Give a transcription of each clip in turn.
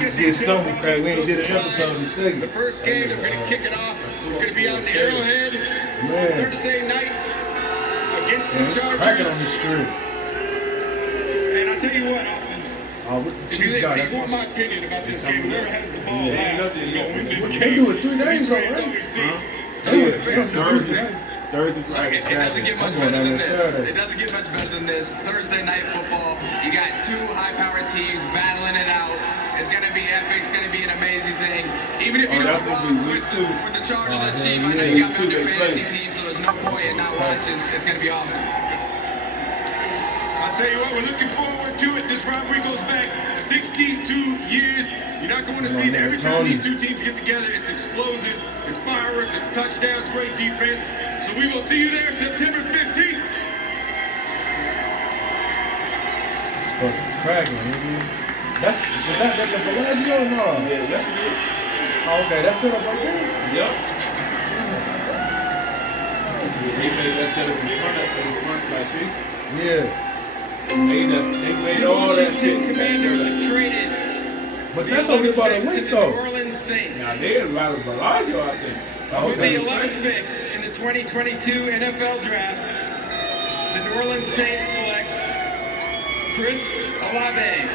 did something crazy. We ain't did an episode in second. The first game, we're going to kick it off. It's going to be out in the Arrowhead on Thursday night against the Chargers. Cracking on the street. And I tell you what, Austin. If you want my opinion about this game, whoever has the ball last is going to win this game. They do it 3 days ago, right? Thursday, Friday. It doesn't get much better than this. It doesn't get much better than this. Thursday night football. You got 2 high-powered teams battling it out. It's gonna be epic. It's gonna be an amazing thing. Even if you don't rock with the Chargers and the Chiefs, I know you got me on your fantasy team, so there's no point in not watching. It's gonna be awesome. I'll tell you what, we're looking forward to it. This rivalry goes back 62 years. You're not going to see that every time these 2 teams get together, it's explosive, it's fireworks, it's touchdowns, great defense. So we will see you there September 15th. It's fucking cracking, nigga. Was that the Bellagio or no? Yeah, that's good. Oh, okay, that's set up right there? Yep. They made that set up in front, like, see? Yeah. They made all that shit. Commanders have traded. But that's only about a week, though. New Orleans Saints. Now, there's a lot of Bellagio out there. With the 11th pick in the 2022 NFL Draft, the New Orleans Saints select Chris Olave,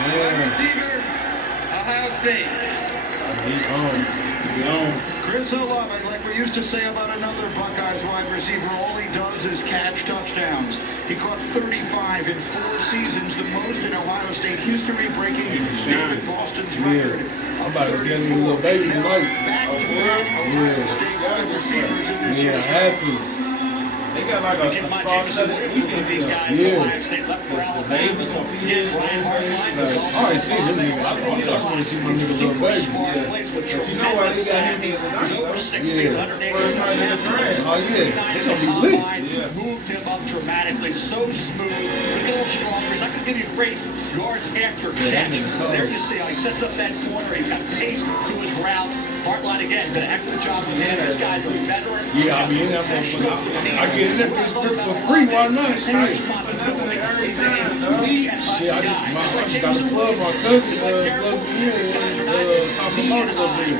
wide receiver, Ohio State. He owns. Chris Olave, like we used to say about another Buckeyes wide receiver, all he does is catch touchdowns. He caught 35 in 4 seasons, the most in Ohio State history, breaking David Boston's record. I'm about to get a little baby tonight. Back-to-back Ohio State wide receivers in this Yeah, I year's had to. They got like a star-studded weekend. Yeah. I already seen him nigga. I already seen my nigga little baby. You know why they got him in the night, though? First night in the draft. Oh yeah, it's gonna be lit. Moved him up dramatically, so smooth, a little stronger. He's not going to give you great yards after catch. There you see how he sets up that corner. He's got pace to his route. Hartline again, did a heck of a job with him. This guy's a veteran. Yeah, I mean, I get in that bitch for free. Why not? Shit, I just got a club. My cousin plugged me in. Top promoters up there.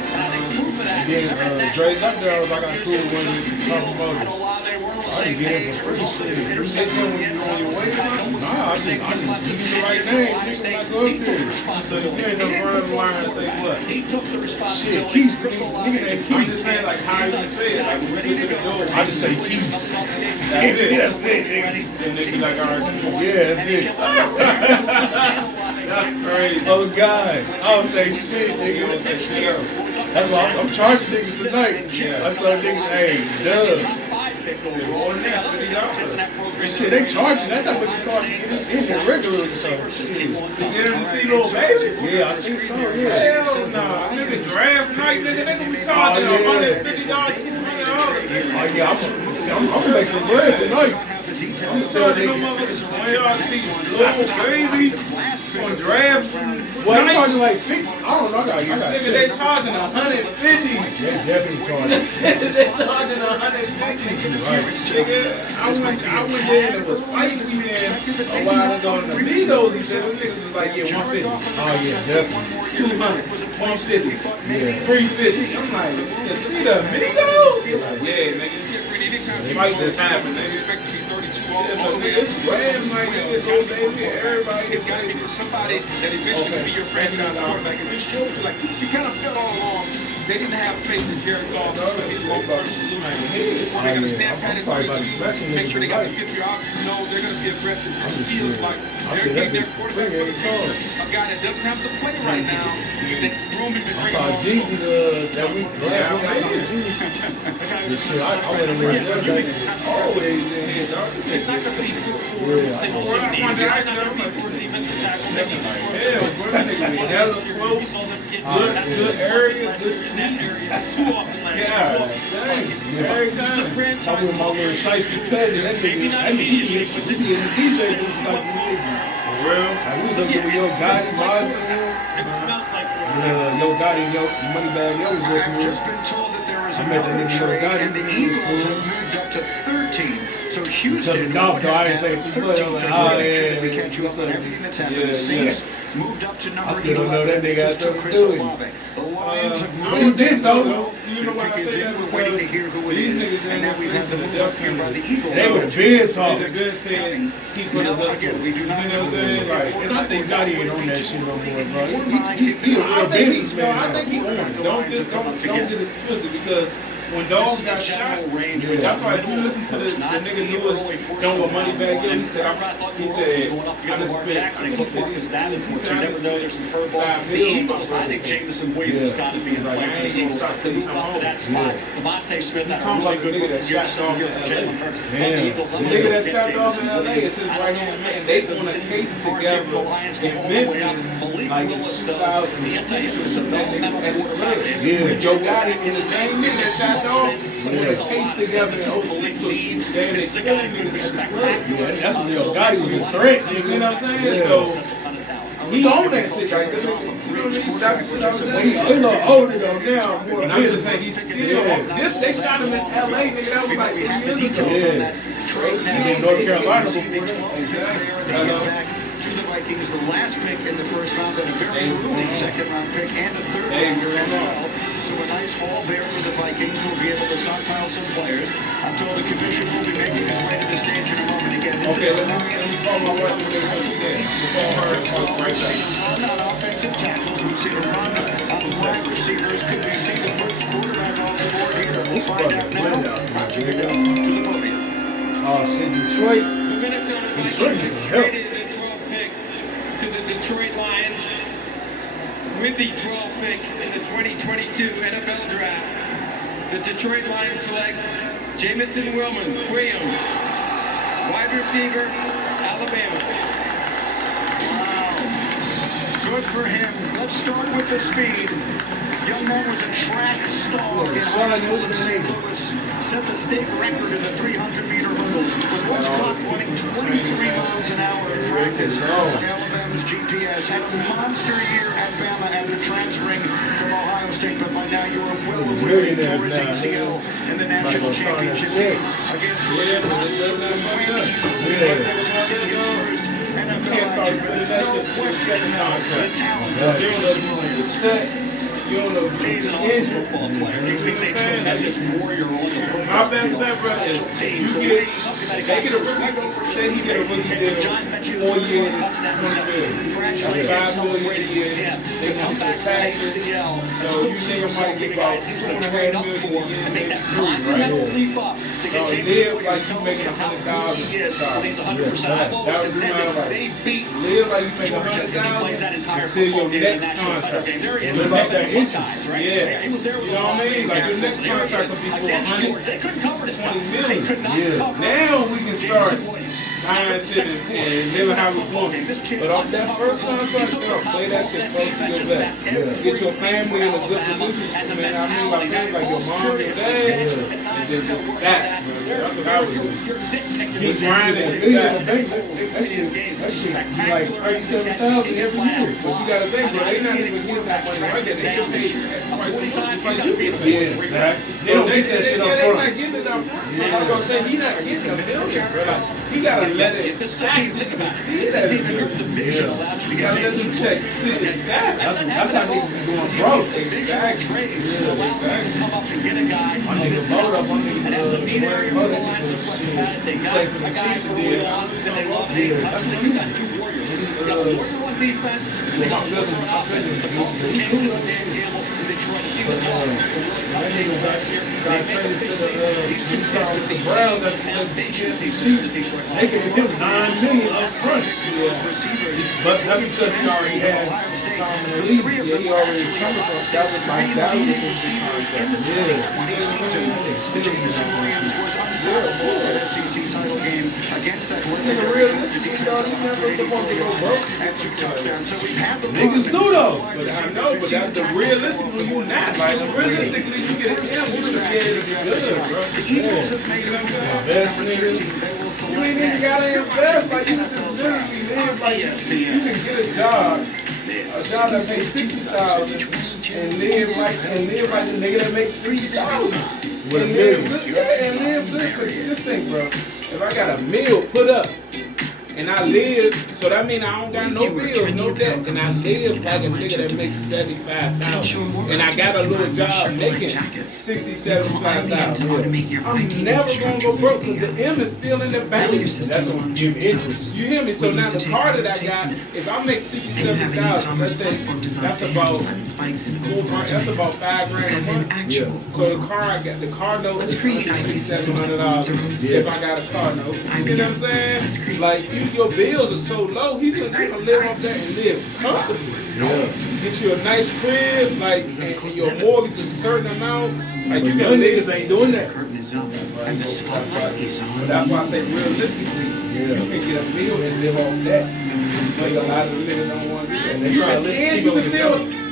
And then Dre's up there. I was like, I got cool with one of the top promoters. I can get in for free shit. You hit them when you're on your way? Nah, I just give you the right name. Nigga, when I go up there. So you ain't never run the line and say what? He took the responsibility. Shit, Keys, nigga named I'm Keys. just saying, like, how you say it. Like, when we get to the door, I just say Keys. that's it. That's it, nigga. And they be like, all right, Yeah, that's it. that's crazy. Oh, God. I don't say shit, You don't say shit nigga. else. That's why I'm charging niggas tonight. I'm telling niggas, hey, duh. Shit, they charging. That's how much it costs to get in there regularly. So, You get them to see little baby? yeah, I think so, yeah. Hell nah. Nigga, draft night, nigga, they gonna be charging $150, $200. Oh, yeah, I'm gonna make some bread tonight. I'm gonna tell Charging them niggas. motherfuckers when y'all see little baby on draft Well, they night. charging like 50. I don't know. I got Nigga, they charging 150. They definitely charging. They charging 150. Right. Nigga, I went there and it was fight weekend a while ago in the Migos and shit. Them niggas was like, yeah, 150. Oh, yeah, definitely. 200, 150, Yeah. 350. I'm like, you see the Migos? They're like, yeah, nigga. Fight this happen, nigga. Yeah, so nigga, it's draft night, nigga. It's all baby. Everybody It's got to be for somebody that eventually can be your franchise quarterback. And this shows you, like, you kind of felt all along they didn't have faith in Jared Goff to be the long-term solution. They're going to stand pat at 32, make sure they got the fifth year option. No, they're going to be aggressive. This feels like they're getting their quarterback for the future. A guy that doesn't have to play right now, that room has been I bringing saw on. Jeezy that week. Last week, I saw Jeezy. Shit, I went in there and said that. always in here, dog. It's not going to be for Yeah. It's not going to be for the defensive tackle. Hell, bro, that nigga be hella close. Good area, good That area too often last year. Yeah, dang. Every This is a time. franchise. I'm with my little shiesty cousin. That Maybe not nigga, immediately, but this he is is a DJ. This is like, For real? we was up there with Yo Gotti, Mozzie, It smells like Yo Gotti, Yo Moneybag Yo was up I've there. just been told that there is I met that another nigga trade, Gotti. and the Eagles have moved up to 13. So Because Houston of Goff, though, I would didn't say have too much. 13 Oh, to make yeah, sure that we catch you up on everything that's happened. The Saints moved up to I number still don't know 11. that They nigga just got took something Chris to do with it. Olave. The Lions have I don't think so. You know why I pick is say in. that? We're waiting to hear who it These is. niggas And now we've had the move up here by the Eagles. They were big talk. They good saying he put us up. Again, we do not You know what I'm saying? Right. And I think Gotti ain't on that shit no more, bro. He a I real think businessman. I think he on. Don't get it twisted because when dogs got shot, that's why if you listen to the nigga Lewis doing what Moneybag did, he said, I just spent, He said, you never know, there's some curveballs. The Eagles, I think Jameson Williams has got to be in play for the Eagles to move up to that spot. Devontae Smith had a really good rookie year this year for Jalen Hurts. The Eagles, the nigga that shot off in LA, it's his right hand man. They want to case together in Memphis like in 2006. Yeah, Joe Gotti in the same nigga that shot off, when they case together in 06. Then they killed him. That's when Lil Gotti was a threat. You know what I'm saying? So he own that shit like that. You know, he shot the shit out of that. He a little older though now. More And I'm just saying he's still. They shot him in LA, nigga. That was like 3 years ago. He in North Carolina before that. To the Vikings, the last pick in the first round, and a very early second-round pick, and a third rounder as well. So a nice haul there for the Vikings, who will be able to stockpile some players until the commission will be making his way to the stage in a moment. Again, this Okay, is let me call my wife when they want to see that. Before her, right seen a run on offensive tackles. We've seen a run on wide receivers. Could we see the first quarterback off the board here? We'll find out now. Roger Goodell to the podium. Oh, shit, Detroit. The Minnesota Vikings have traded the 12th pick to the Detroit Lions with the 12th pick in the 2022 NFL Draft. The Detroit Lions select Jameson Williams, wide receiver, Alabama. Wow. Good for him. Let's start with the speed. Young man was a track star in high school in St. Louis. Set the state record in the 300-meter hurdles. Was once clocked running 23 miles an hour in practice on Alabama's GPS. Had a monster year at Bama after transferring from Ohio State, but by now you are well aware he tore his ACL in the national championship game against Georgia. NFL action, but there's no question about the talent of Jameson Williams. You don't know. He's an awesome football player. He's a tremendous warrior on the football. My best bet, bro, is they get a rookie. Say he get a rookie deal, 4 years, 20 million. 5 million a year. They come back to ACL. So you think I might get about 2.5 million a year, right? So live like you making $100,000. He's 100%. That was my advice. Live like you make $100,000 until your next contract. Live like that. Yeah, you know what I mean? Like the next contract will be for 120 million. Now we can start buying shit and living how we want. But off that first contract, play that shit close to your vest. Get your family in a good position. Man, I mean, like your mom, your dad, and just stack. That's what I would do. Keep grinding and stack. That shit like 37,000 every year. But you gotta think, bro, they not even getting that money right there. They don't get They don't get that shit up They're not front. getting it up front. So I was gonna say, he's not getting a million, bro. Like, he gotta let it stack so you can see that. You gotta let them check sit and stack. That's how niggas be going broke. Exactly. Come up and get a guy. My niggas vote up on And as a mean area for the Lions, they got a guy for a while, then they love it. You got two warriors. You got a warrior on defense, and they got a warrior on offense. The Colts can't do a damn gamble. They try to keep the ball. Got traded to the Browns at the Chiefs. They gave him $9 million up front. But that's because he already had time in the league. Yeah, he already was coming from. That was like that was Jameson Williams was unstoppable in that SEC title game against that and 2 touchdowns. So we've had the niggas do though. But I know, but that's the realistic when you not. Like, realistically, you get a him, you should get it good, bro. The Eagles have made him Best niggas. You ain't even gotta invest. Like, you can just literally live like you can get a job that makes $60,000 and live like the nigga that makes $60,000. With a million. Yeah, and live good. Cause just think, bro. If I got a meal put up and I live, so that means I don't got no bills, no debt, and I live like a nigga that makes $75,000, and I got a little job making $60,000, $75,000. I'm never gonna go broke because the M is still in the bank. That's gonna give interest. You hear me? So now the car that I got, if I make $60,000, $70,000, let's say that's about that's about $5 grand a month. Yeah. So the car I got, the car note is $600-$700 if I got a car note. You know what I'm saying? Like your bills are so low, he can live off that and live comfortably. Yeah. Get you a nice crib, like, and your mortgage is a certain amount. Like you Young niggas ain't doing that. That's why I say realistically, you can get a meal and live off that. Like a lot of the niggas don't want to do that.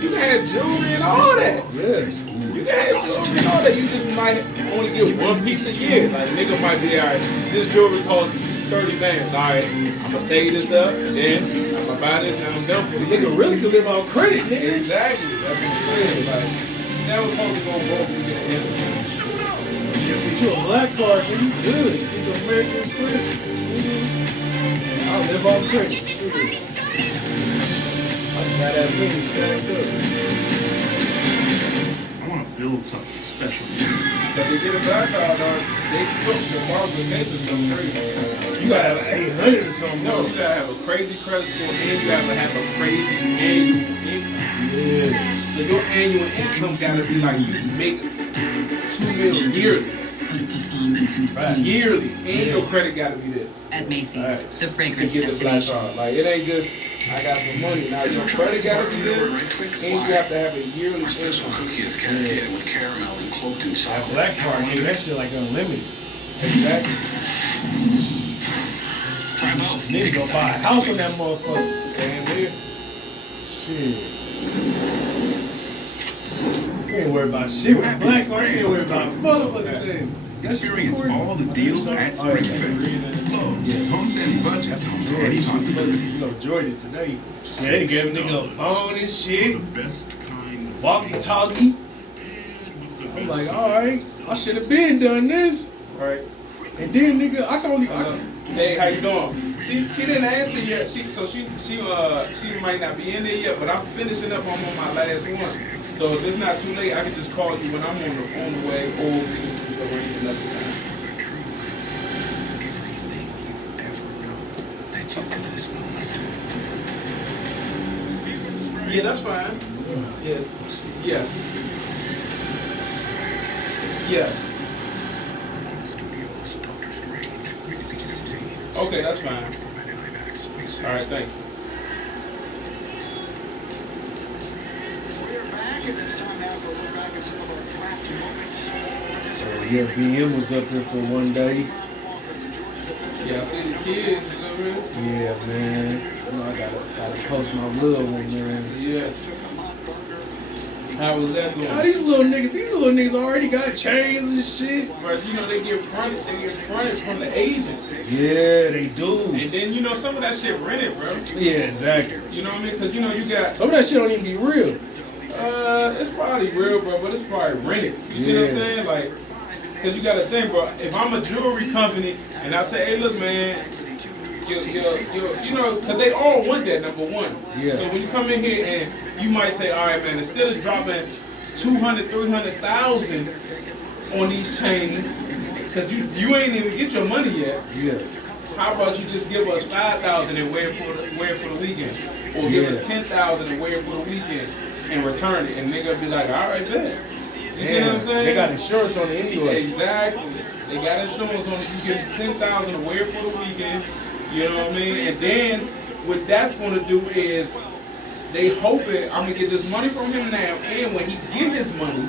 You can have jewelry and all that. Yeah. You can have jewelry and all that. You just might only get one piece a year. Like nigga might be, all right, this jewelry costs 30 bands. All right, I'm gonna save this up, and then I'm gonna buy this, and I'm done for it. Nigga really could live on credit, nigga. Exactly. That's what I'm saying. Like, never supposed to go broke and get an end. Get you a black card, nigga, you good. Get you American Express. I'll live on credit. I just got that money stacked up. I want to build something special. But they get a black card, they cook the qualifications so crazy. You gotta have 800 or something. No, you gotta have a crazy credit score and you gotta have a crazy annual income. Yeah. So your annual income gotta be like you make $2 million yearly. Right. Yearly. And your credit gotta be this. At Macy's, Right. the To fragrance get the black destination. card. Like it ain't just I got some money. Now your credit gotta be this, and you have to have a yearly Our special income. cookie is cascaded with caramel and cloaked in That chocolate. black card, nigga, that shit like unlimited. Exactly. Try both. Nigga go buy a house on that motherfucker. And here. Shit. You ain't worried about shit with a black card. You ain't worried about motherfucking thing. Experience all the deals at Springfest. Lowe's, homes any budget, homes any possibility. You know, Jordan today. Yeah, they gave a nigga a phone and shit. Walkie-talkie. I'm like, alright, I should have been done this. Right. And then nigga, I can only Hey, how you doing? She didn't answer yet. She might not be in there yet, but I'm finishing up. I'm on my last one. So if it's not too late, I can just call you when I'm on the way, or we can just arrange another time. Yeah, that's fine. Yes. Yes. Yes. Okay, that's fine. All right, thank you. We're back, and it's time now for a look back at some of our draft moments. Yeah, BM was up there for one day. Yeah, I see the kids. You know what Yeah, man. You know, I gotta post my little one, man. Yeah. How was that going? Oh, these little niggas already got chains and shit. But you know they get fronted from the agent. Yeah, they do. And then you know some of that shit rented, bro. Yeah, exactly. You know what I mean? Because you know you got Some of that shit don't even be real. it's probably real, bro, but it's probably rented. You see what I'm saying? Like, because you got to think, bro. If I'm a jewelry company and I say, hey, look, man. You know, because they all want that, number one. Yeah. So when you come in here and you might say, all right, man, instead of dropping 200, 300,000 on these chains, because you ain't even get your money yet. Yeah. How about you just give us 5,000 and wear it for the weekend, or give us 10,000 and wear it for the weekend and return it, and nigga be like, all right, bet. You see what I'm saying? They got insurance on it anyway. Exactly. They got insurance on it. You give them 10,000 to wear it for the weekend. You know what I mean? And then what that's going to do is they hoping I'm going to get this money from him now, and when he get his money,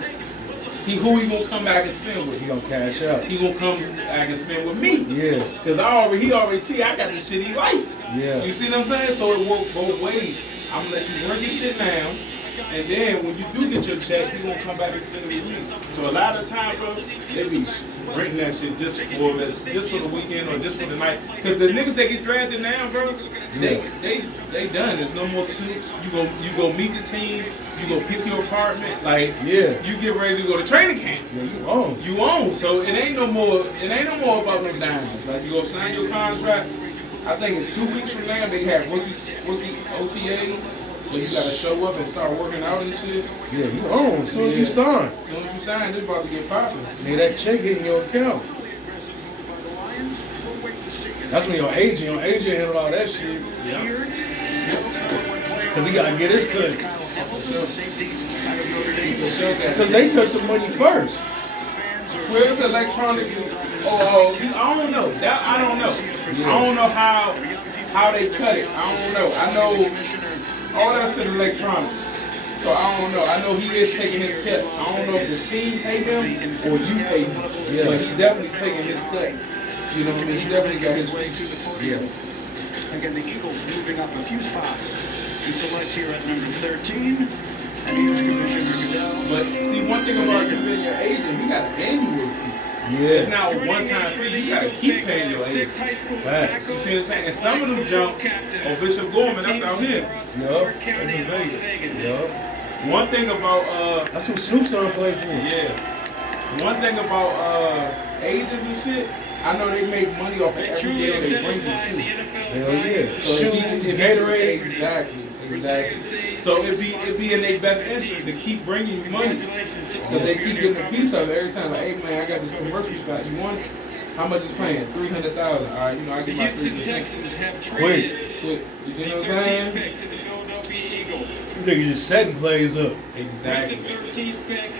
who he going to come back and spend with? He gonna cash out. He going to come back and spend with me. Yeah. Because he already see I got the shit he like. Yeah. You see what I'm saying? So it works both ways. I'm going to let you work your shit now. And then when you do get your check, you gonna come back and spend it with me. So a lot of time, bro, they be renting that shit just for the weekend or just for the night. Cause the niggas that get drafted now, bro, they done. There's no more suits. You go meet the team. You go pick your apartment. Like Yeah. you get ready to go to training camp. Yeah, you own. You own. So it ain't no more about them diamonds. Like you go sign your contract. I think in 2 weeks from now they have rookie OTAs. So you gotta show up and start working out and shit. Yeah, you own as soon as you sign. As soon as you sign, it's about to get popping. Nigga, that check hitting your account. That's when your agent handle all that shit. Yeah. Cause he gotta get his cut. Cause they touch the money first. Well, it's electronic. I don't know. That I don't know. I don't know how they cut it. I don't know. I know all that's in electronic. So I don't know. I know he is taking his cut. I don't know if the team pay him or you pay him. Yeah. But he's definitely taking his cut. You know what I mean? He definitely got his way to the podium. Yeah. Again, the Eagles moving up a few spots. You select here at number 13. And here's Commissioner Goodell. But see, one thing about you being your agent, you got an annual fee. Yeah. It's not a one-time fee. You gotta keep paying your agent. You see what I'm saying? And some of them jumps, Bishop Gorman, that's out here. Yup. That's in Vegas. Yup. One thing about that's who Snoop Dogg played for. Yeah. One thing about agents and shit, I know they make money off of every deal they bring you to. Hell yeah. So if Gatorade, exactly. So it'd be in their best interest to keep bringing you money, because they keep getting a piece of it every time. Like, hey man, I got this commercial spot. You want it? How much is paying? $300,000. All right, you know I The get my Houston $300,000. Texans have traded Quick. You see the what I'm saying? 13th pick to the Philadelphia Eagles. You niggas just setting plays up. Exactly. With the 13th pick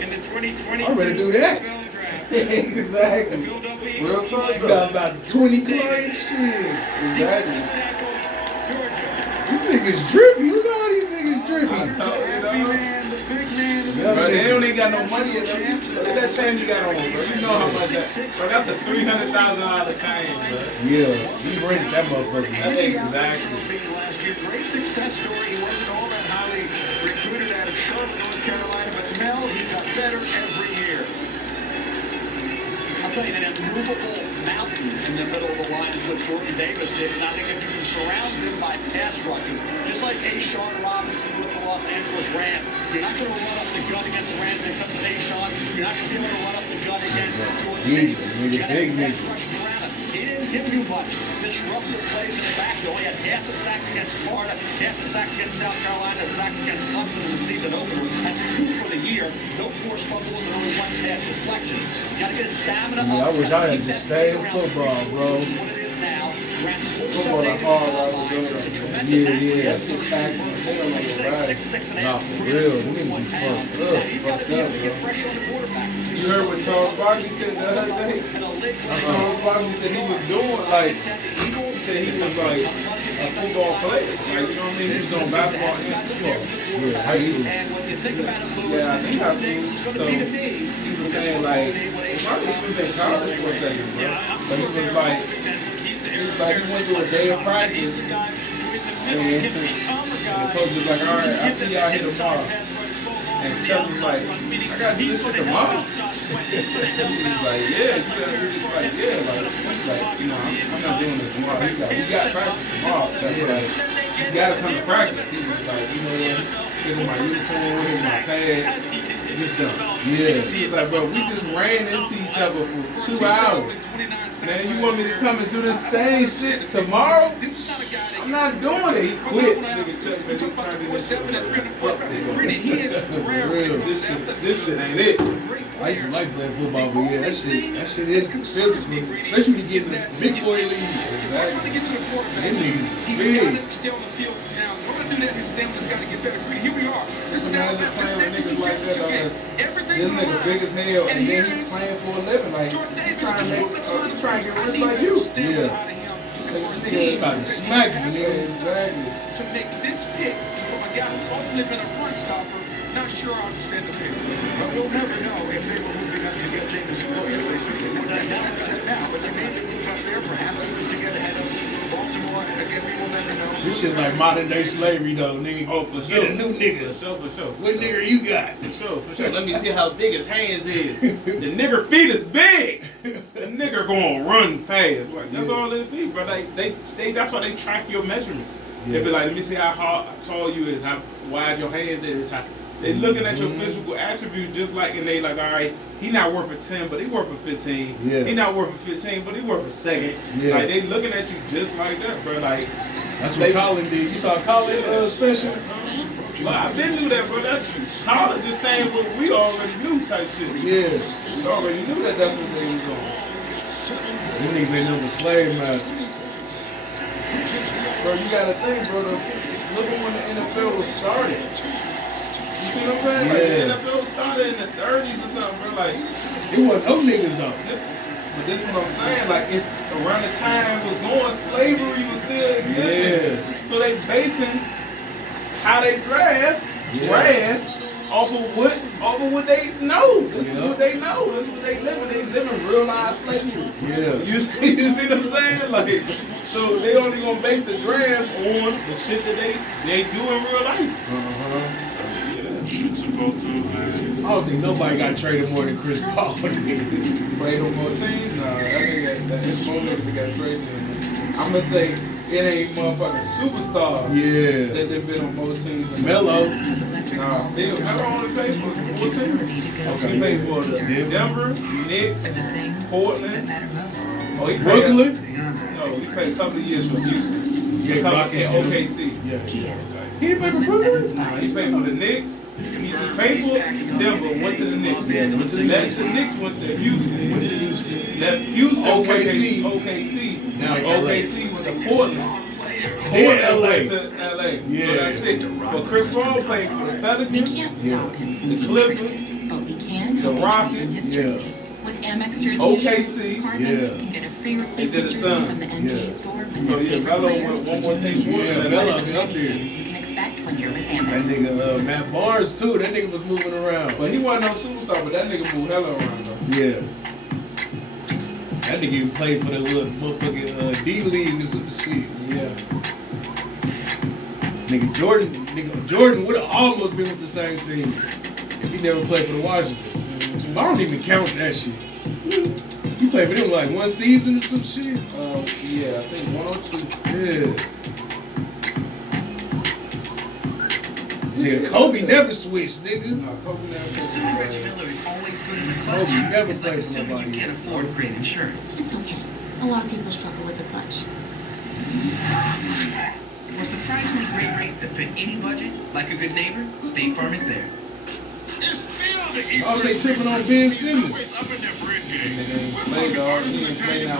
in the 2022 I'm ready to do that. NFL draft. Exactly. The Philadelphia Real Eagles talk, You got about 20 clients. Shit. defensive Exactly. tackle, Georgia. You niggas drippy. Look at all these niggas drippy. I told you, dog. The big man, the Yeah, Bro, they niggas. don't even got no money in them. Look at that chain you got on, bro. You know how much that. Bro, that's a $300,000 chain, bro. Yeah, you rent that motherfucker. Exactly. last year. Great success story. He wasn't all that highly recruited out of Charlotte, North Carolina, but Mel, he got better every year. I'll tell you, that immovable mountain in the middle of the line is what Jordan Davis is. And I think if you can surround him by pass rushers, just like Ashawn Robinson with the Los Angeles Rams, you're not going to run up the gut against the Rams when it comes to Ashawn. You're not going to be able to run up the gut against Jordan Davis. You got to have pass rushers around him. He didn't give you much. Disruptive plays in the backfield. He had half a sack against Florida, half a sack against South Carolina, a sack against Clemson in the season opener. That's 2 for the year. No forced fumbles and only 1 pass deflection. You got to get his stamina Yeah, up. I wish I had just stayed in football, bro. What it is now. Football is hard, right? It's a tremendous Yeah, athlete. yeah. That shit packed in the tail like You a say ride. 6'6" and a Nah, half, for real. Them niggas 301 be pounds. fucked Now, up. you've got to be able to get pressure on the quarterback. You heard what Charles Barkley said the other day? And a leg Charles Barkley said he was doing like, he said he was like a football player. Like, you know what I mean? He was doing basketball and football. Yeah, high school. And when you think about it, Lewis, Yeah, I think high school. Davis is going So to be to me. he was saying like, Barkley was in college for a second, bro. But he was like he went to a day of practice. And the coach was like, all right, I'll see y'all here tomorrow. And Chuck was like, I gotta do this shit tomorrow. He was like, yeah, you gotta do this. Like, yeah, like, you know, I'm not doing this tomorrow. He's like, we got practice tomorrow. So he's like, you gotta come to practice. He was like, you know what? Here's my uniform, here's my pads. It's done. Yeah. He was like, bro, we just ran into each other for 2 hours. Man, you want me to come and do the same shit tomorrow? I'm not doing it. He quit. Nigga Chuck said he turned it For real. This shit ain't it. I used to like playing football, but yeah, that shit is physical. Especially when you get in the big boy league. Trying to get to the quarterback. Them niggas He's big. got to stay on the field now. In order to do that, his stamina's got to get better. Here we are. This is now Imagine playing with this niggas like that. This Everything's on the nigga big as line. hell, and here then he's is playing for a living. Like, Jordan he's Davis trying to just make, wanted he's trying to get I rich need like to you. understand Yeah. out of him for a He team about to smack you, Yeah, nigga. exactly. to make this pick from a guy who's ultimately been a run stopper. Not sure I understand the pick. But we'll never know if they were moving up to get James Williams. They certainly would not know now, but they made the move up there. Perhaps it was to get ahead of Baltimore. Again, we will never know. This shit like modern day slavery though, nigga. Oh, for Get a new nigga. For sure. What nigga you got? For sure. Let me see how big his hands is. The nigger feet is big. The nigger gonna run fast. Like, that's all it be, bro. They that's why they track your measurements. They be like, let me see how tall you is, how wide your hands is, how They looking at your physical attributes just like, and they like, all right, he not worth a 10, but he worth a 15. Yeah. He not worth a 15, but he worth a second. Yeah. Like they looking at you just like that, bro. Like that's what Colin did. You saw Colin special? But I been knew that, bro. That's Colin just saying what we already knew type shit. Yeah. We already knew that that's what they was doing. Them niggas ain't never slave man. Bro, you gotta think, bro. Look at when the NFL was started. You see what I'm saying? Like the NFL started in the 30s or something, bro. Like it wasn't no niggas though. But this is what I'm saying. Like it's around the time it was going, slavery was still existing. Yeah. So they basing how they draft off of what they know. This is what they know. This is what they live in. They live in real life slavery. Yeah. You see what I'm saying? Like, so they only gonna base the draft on the shit that they do in real life. I don't think nobody got traded more than Chris Paul. Played on more teams? Nah, it's more niggas that got traded. I'm gonna say it ain't motherfucking superstars. Yeah. That they've been on more teams. Melo. Nah, still. Melo only played for 14. Okay. He played for the Denver, Knicks, Portland. Oh, he played. Brooklyn? No, he played a couple of years for Houston. Yeah, OKC. Yeah. He played for Brooklyn? Nah, he played for the Knicks. He played for Denver, went to the Knicks. Went to the Knicks. The Knicks went to Houston. Left Houston, OKC. Now OKC was to Portland. Portland went to LA. Yeah. So that's it. But Chris Paul played for the Pelicans, We can't stop him from the his Clippers, tricks, but we can the help him Rockets, in his yeah. jersey. With Amex Jersey OKC, card yeah. members can get a free did replacement the jersey Suns, from the NBA yeah. store with So their yeah, favorite Melo players. went one more team. Yeah, Melo be up there. You can expect when you're with That Amex. nigga Matt Barnes too. That nigga was moving around. But he wasn't no superstar, but that nigga moved hella around though. Yeah. That nigga even played for the little motherfucking D League or some shit. Yeah. Nigga Jordan would have almost been with the same team if he never played for the Washington. I don't even count that shit. You played for them like one season or some shit? Yeah, I think 102. Yeah. Nigga, Kobe never switched, nigga. No, Kobe never Assuming Reggie played. Miller is always good in the Kobe clutch, never it's like played for assuming nobody. you can't afford great insurance. It's okay. A lot of people struggle with the clutch. For surprisingly great rates that fit any budget, like a good neighbor, State Farm is there. Oh, they tripping on Ben Simmons. Nigga ain't played, dog. He ain't played now.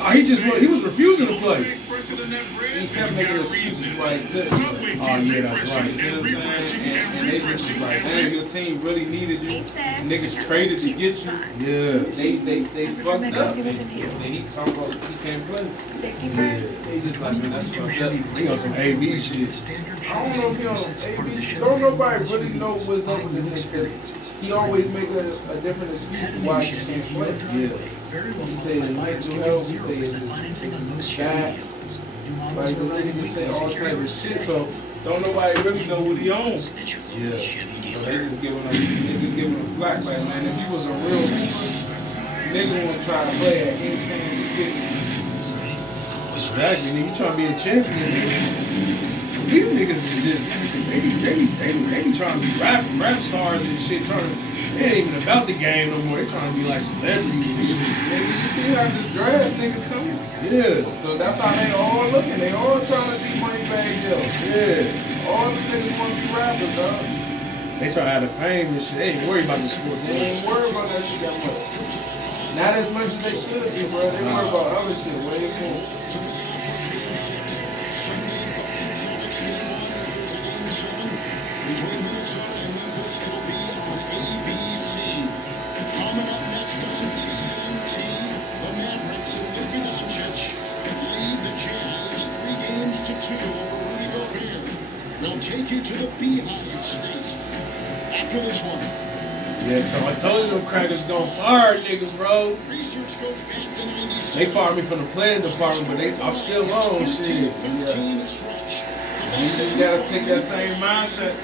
Oh, he was refusing to play. He kept making excuses like this. Oh yeah, that's right. You know what I'm saying? And they just was like, damn, your team really needed you. Niggas traded to get you. Yeah. They fucked up. And he talking about he can't play. They just like, man, that's fucked up. He on some AB shit. I don't know if he on AB. Don't nobody really know what's up with this nigga. He always make a different excuse why he can't play. Yeah. He say his mental health. He say his bad. Like the nigga just say all type of shit. So don't nobody really know what he owns. Yeah. So they just giving him flack. Like, man, if he was a real hooper, nigga won't try to play at any chance he gets. Exactly, nigga. You trying to be a champion, nigga. So these niggas is just, they be trying to be rap stars and shit. They ain't even about the game no more. They trying to be like celebrities and shit. Nigga, you see how this draft niggas coming? Yeah. So that's how they all looking. They all trying to be money bag deals. Yeah. All the niggas want to be rappers, dog. They try to have the fame and shit. They ain't worried about the sport. They ain't worried about that shit that much. Not as much as they should be, bro. They worry about other shit way more. We'll take you to the Beehive State after this one. Yeah, so I told you them crackers gonna fire niggas, bro. Research goes back to 96. They fired me from the planning department, but I'm still on shit. You gotta take that same mindset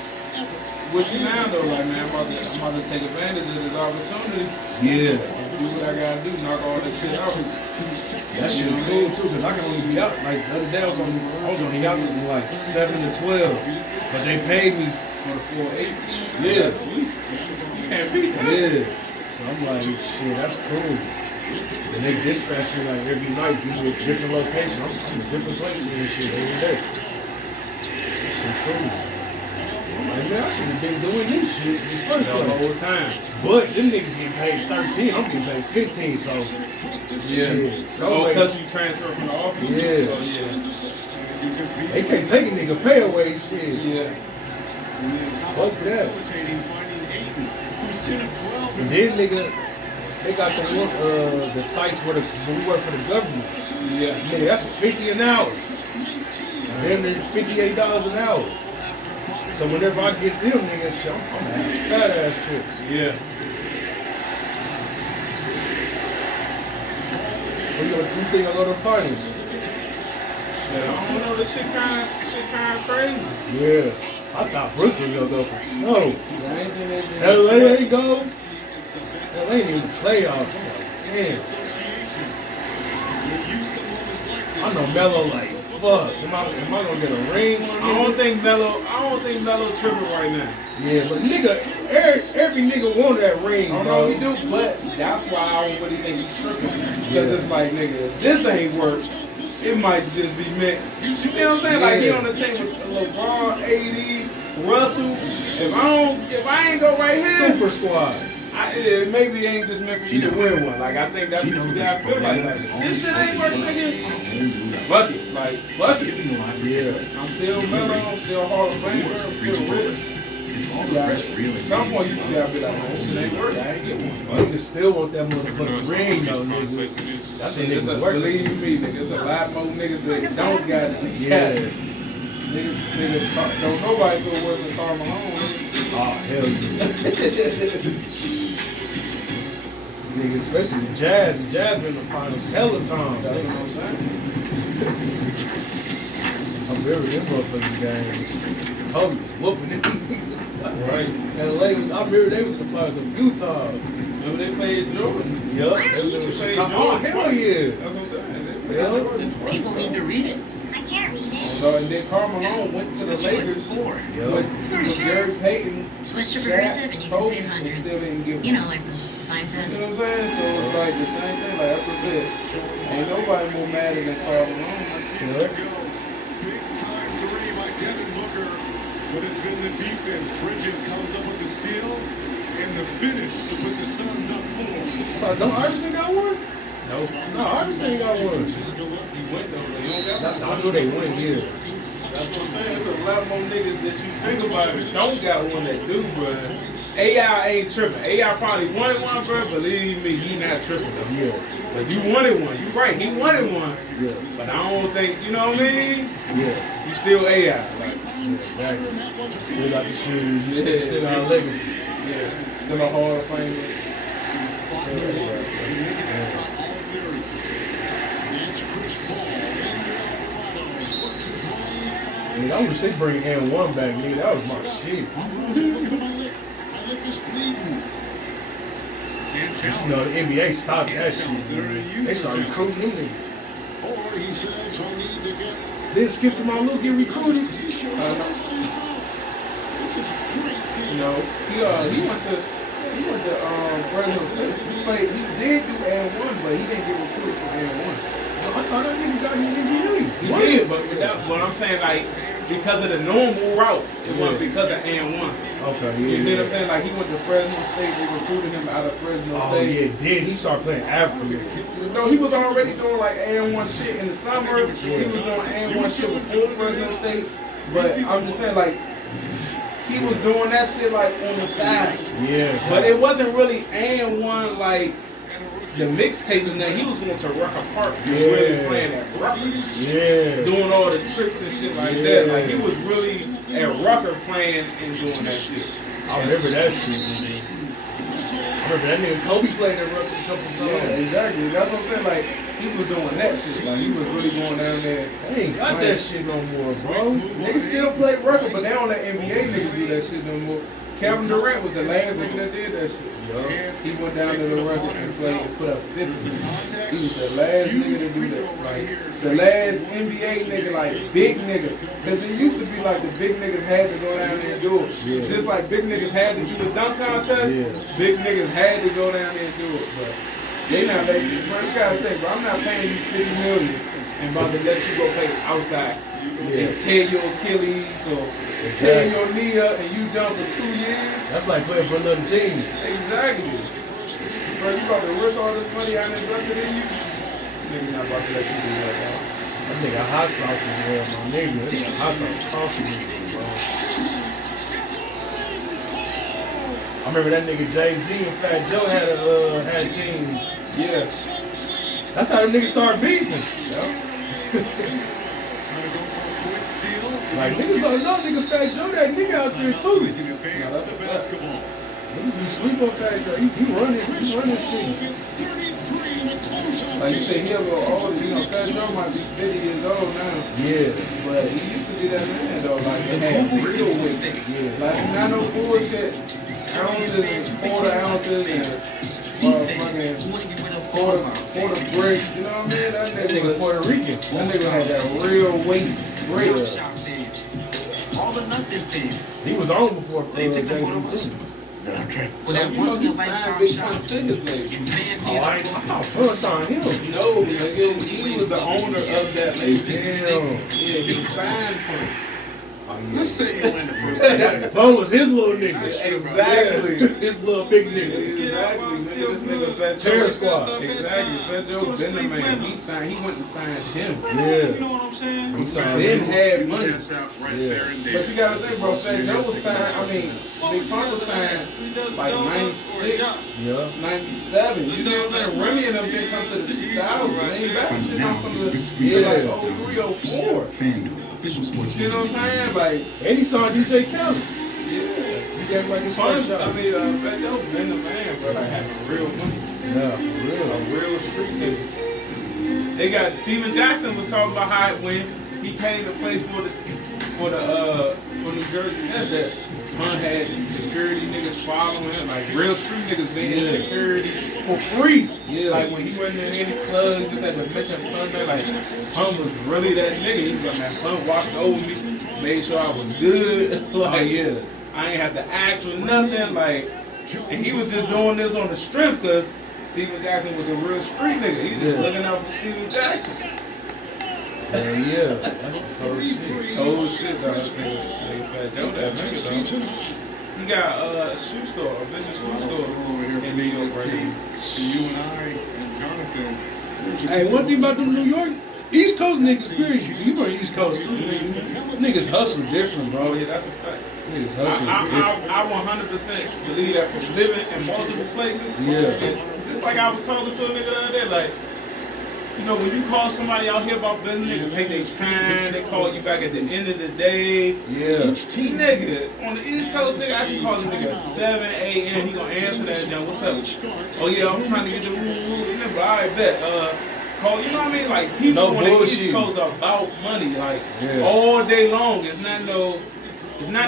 with you now, though. Like, man, I'm about to take advantage of this opportunity. Yeah. Do what I gotta do, knock all this shit out. That shit cool too, cause I can only be out like the other day I was only out from like 7 to 12, but they paid me For the full 8? Yeah. That's sweet. You can't beat that. Yeah. So I'm like, shit, that's cool. And they dispatch me like every night, give me a different location. I'm in different places and shit every day. That shit cool. I'm like, man, I should have been doing this shit in the first The place. whole time. But them niggas get paid 13, I'm getting paid 15, so Yeah. shit. So Oh, like, because you transfer from the office? Yeah. Oh, yeah. they can't take a nigga pay away shit. Yeah. Fuck that. And then nigga, they got the sites where we work for the government. Yeah. Nigga, that's $50 an hour. Damn near $58 an hour. So whenever I get them niggas, shit, I'm having fat ass trips. Yeah. You think I go to the finals? I don't know, this shit kind of crazy. Yeah. I thought Brooklyn was gonna go for no. LA ain't go. LA ain't even the playoffs. I'm like, damn. I know Melo like, fuck. Am I gonna get a ring? I don't think Melo tripping right now. Yeah, but nigga, every nigga wanted that ring, I don't bro. know if he do, but that's why I don't really think he's tripping. Because it's like, nigga, if this ain't work, it might just be meant. You see what I'm saying? Like he on the team with LeBron, AD, Russell. If I ain't go right here, Super squad. it maybe ain't just meant for you to win one. Like I think that's what you gotta feel like. This shit ain't working, nigga. Fuck it, like fuck it. Yeah. I'm still Melo, I'm still Hall of Famer, I'm still rich. It's all the fresh real. At some point you gotta be like, oh, shit ain't working. I ain't get one. Niggas still want that motherfucking ring, though, nigga. That's what It's niggas a, work. believe me, nigga, it's a lot more niggas that don't got it. Yeah. Nigga, don't nobody feel worse than Karl Malone. Oh, hell yeah. Nigga, especially the Jazz. The Jazz been in the finals hella times. That's what I'm saying. I remember them motherfucking games. Kobe was whooping it. Right. LA, I remember they was in the finals a few times. Remember they played Jordan? Yup. They was in the Played Chicago. Oh, Jordan. hell yeah. That's what I'm saying. People need to read it. I can't read it. So, and then Karl Malone went to the Lakers with Gary Payton. Switch to progressive and you can save hundreds. You know, like the sign You says. know what I'm saying? So it's like the same thing. Like that's what I said. Ain't nobody more mad than Karl Malone. Big time three by Devin Booker. What has been the defense? Bridges comes up with the steal and the finish to put the Suns up 4. Don't Iverson got one? No. No, Iverson ain't got one. He went though, but he don't got one. I know they won, yeah. That's what I'm saying. There's a lot more niggas that you think about that don't got one that do, but AI ain't tripping. AI probably wanted one, bro. Believe me, he not tripping though. Yeah. But you wanted one. You right. He wanted one. Yeah. But I don't think, you know what I mean? Yeah. You still AI. Like, Exactly. Still got the shoes. Yeah. Still got a legacy. yeah. Still a Hall of Famer. I wish they bring N1 back, nigga. That was my shit. You know, the NBA stopped that shit. They started recruiting them niggas. Then Skip to my look get recruited. No, he went to Fresno State. He did do N1, but he didn't get recruited for N1. I thought that nigga got in the NBA. He did, but I'm saying like because of the normal route, it wasn't because of N1. Okay, yeah. You see what I'm saying? Like he went to Fresno State, they recruited him out of Fresno Oh State. yeah, then he started playing after. No, he was already doing like N1 shit in the summer. He was doing N1 shit before Fresno State. But I'm just saying like he was doing that shit like on the side. Yeah. But it wasn't really N1 like the mixtapes and that. He was going to Rucker Park and really playing at Rucker. Yeah. Doing all the tricks and shit like that. Like he was really at Rucker playing and doing that shit. I remember that shit. I remember that nigga Kobe played at Russell a couple times. Yeah, exactly. That's what I'm saying. Like he was doing that shit. Like he was really going down there. They ain't got that shit no more, bro. Niggas still play Rucker, but they don't let NBA niggas do that shit no more. Kevin Durant was the last nigga that did that shit. He went down to the record and played and put up 50. He was the last nigga to do that. Like, the last NBA nigga, like, big nigga. Because it used to be like the big niggas had to go down there and do it. Yeah. Just like big niggas had to do the dunk contest, big niggas had to go down there and do it. But they not letting you. Bro, you gotta think, bro, I'm not paying you $50 million and about to let you go play outside and tear your Achilles or tear your knee up and you done for 2 years. That's like playing for another team. Exactly. Bro, you about to risk all this money I invested in you? Nigga not about to let you do that, bro. That nigga hot sauce was there, my nigga. That nigga hot sauce tossing nigga, bro. I remember that nigga Jay-Z and Fat Joe had teams. Yeah. That's how them niggas started beefing. Like, niggas like, no, nigga, Fat Joe, that nigga out there too. No, that's a basketball. Niggas be sleep on Fat Joe. He run this shit. Like you say, he a little older, you know, Fat Joe might be 50 years old now. Yeah. But he used to be that man though, like he had real weight. Like not no bullshit ounces and quarter ounces and fucking quarter brick, you know what I mean? That nigga Puerto Rican. That nigga had that real weight break. All the nothing things. He was on before Jay-Z too. Okay. Well, that one he signed Big Pun Singers label. Oh, I thought signed him. No, nigga, he was the owner of that label. Yeah, he signed Pun. Let's say you win the first game. Pun was his little nigga. Exactly. His little big nigga. Exactly. This nigga Fat Joe. Terror Squad. Exactly. Fat Joe been the man. He went and signed him. Yeah. You know what I'm saying? He signed Then him. had money. Cash out right there and there. But you gotta think, bro, Fat Joe was signed, I mean, Big Pun was signed like 96, Yeah. 97. You know what I'm saying? Remy and them didn't come to the 2000s. They ain't back shit off from the like 03, 04. Official sports. You know what I'm saying? Like, And he saw DJ Khaled. yeah. He gave like his Fun, first shot. I mean, Fat Joe been the man, bro. Like having real money. Yeah, for real. A real street nigga. They got Steven Jackson was talking about how when he came to play for New Jersey Nets that Pun had security niggas following him, like real street niggas being in security for free. Yeah. Like when he went in any club, just had to mention Pun there, like Pun was really that nigga. He was like, man, Pun watched over me, made sure I was good. Like, yeah. I ain't have to ask for nothing, like, and he was just doing this on the strength because Steven Jackson was a real street nigga. He was just looking out for Steven Jackson. Yeah. That's cold shit. Cold shit, dog. Fat Joe, that nigga, dog. He got a shoe store, a business shoe store in New York right now. To you and I and Jonathan. Hey, one thing about them New York, East Coast niggas, period. You from East Coast too, nigga. Niggas hustle different, Oh, bro. yeah, that's a fact. Niggas hustle different. I 100% believe that from living in multiple places. Yeah. It's just like I was talking to a nigga the other day, like, you know, when you call somebody out here about business, niggas take their time, they call you back at the end of the day. Yeah. Nigga, on the East Coast, nigga, I can call the nigga 7 a.m. He gonna answer that, John. What's up? Oh, yeah, I'm trying to get the woo-woo. Nigga, all right, bet. Call, you know what I mean? Like, people No on the bullshit. East Coast are about money, like, Yeah. all day long. It's not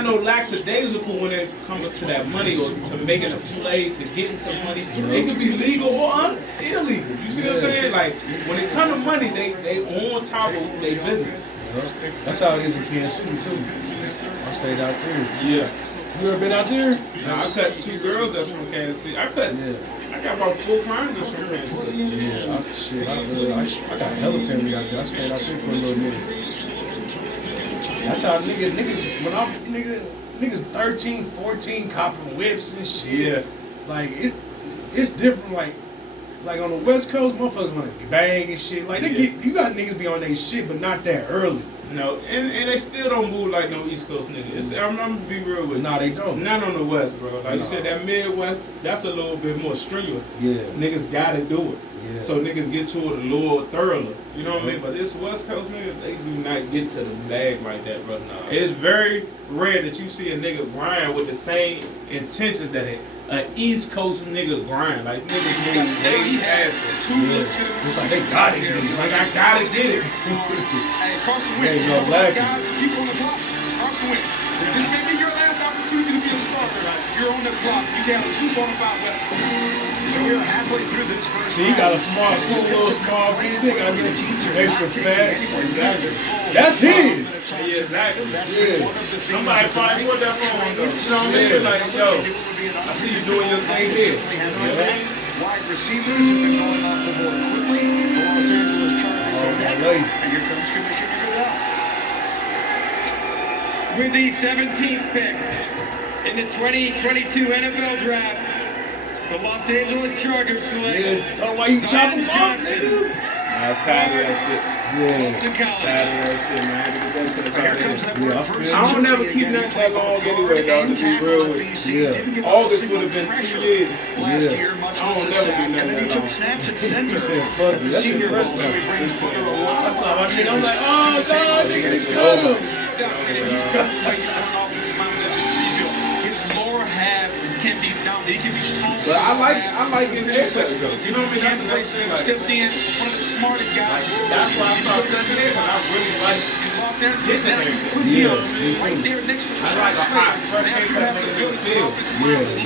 no lackadaisical when it comes to that money or to making a play, to getting some money. It could be legal or illegal. You see what I'm saying? Like, when it comes to money, they on top of their business. That's how it is in Kansas City too. I stayed out there. Yeah. You ever been out there? Now, I cut 2 girls that's from Kansas City. I got about 4 clients that's from Kansas City. Yeah. I got hella family out there. I stayed out there for a little minute. That's how niggas 13, 14 copping whips and shit. Yeah. Like it's different. Like on the West Coast, motherfuckers want to bang and shit. Like you got niggas be on their shit, but not that early. No, and they still don't move like no East Coast niggas. I'm gonna be real with you. Nah, they don't. Not on the West, bro. Like you said, that Midwest, that's a little bit more strenuous. Yeah. Niggas gotta do it. Yeah. So niggas get to it a little thoroughly. You know what I mean? But this West Coast niggas, they do not get to the bag like that, bro. Nah. It's very rare that you see a nigga grind with the same intentions that an East Coast nigga grind. Like niggas they ass for 2 Yeah. It's like they gotta get it. Like I gotta get it. Hey, cross the There wind. you go, Guys, black. keep on the top. Cross the wind. This may be your last opportunity to be a starter. the clock. You got 2 bonafide weapons. So we are halfway through this first See, he got a small, cool little small piece. He got extra fat. Exactly. That's his. Yeah, exactly. Yeah. Somebody probably put that phone though. You know what I mean? Like, yo, I see you doing your thing here. Wide receivers have been going off the board quickly. The Los Angeles Chargers are next. And here comes Commissioner Goodell. With the 17th pick in the 2022 NFL Draft, the Los Angeles Chargers select Zion Johnson. I was tired of that shit. Boston College. Tired of that shit, man. Get that shit up out Here comes that word first. I don't never keep nothing that long anyway, dog, to be real with you. August would have been 2 years. Last year, much I was don't a never sack, do and nothing then he that took long. snaps at center. said, At fuck the it. That's Senior your Bowl, first so he brings Booker a lot That's of all I mean. I'm like, oh, opportunities to God, the nigga, table. it's cut him. His lower half can be down. He can be strong. But I like his haircut though. You know what I mean? That's the next thing. Like, Stepped in, one of the smartest guys. that's why I started touching it, and I really like Los Angeles, getting now you haircut. put him right there next to the I like a hot, fresh haircut nigga in the field.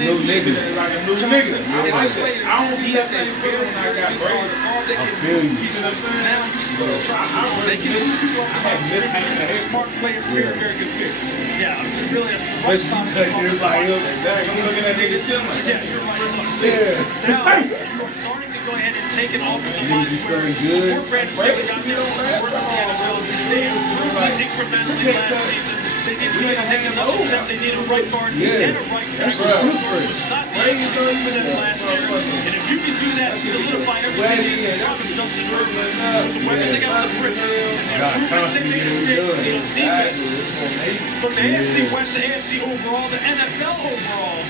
New nigga. Like a new nigga. I like that. I don't see that same feeling when I got braids. I feel you. You see what I'm saying? I really had mishaped the hair. Smart players, very, very good picks. Yeah, it's really a But you cut yours like him. Exactly. I'm looking at niggas chilling like, Yeah, you're right. Yeah. Now, you are starting to go ahead and take an offensive line where feeling good. more Brad Taylor got there, more of the NFL. They improved incrementally last season. They need to take another step. They need a right guard and a right tackle. It was not the issue for them last year. And if you can do that, solidify everything in front of Justin Herbert, the weapons they got on the fridge, and God, improve constantly everything getting they good. defense. From the AFC West, the AFC overall, the NFL overall,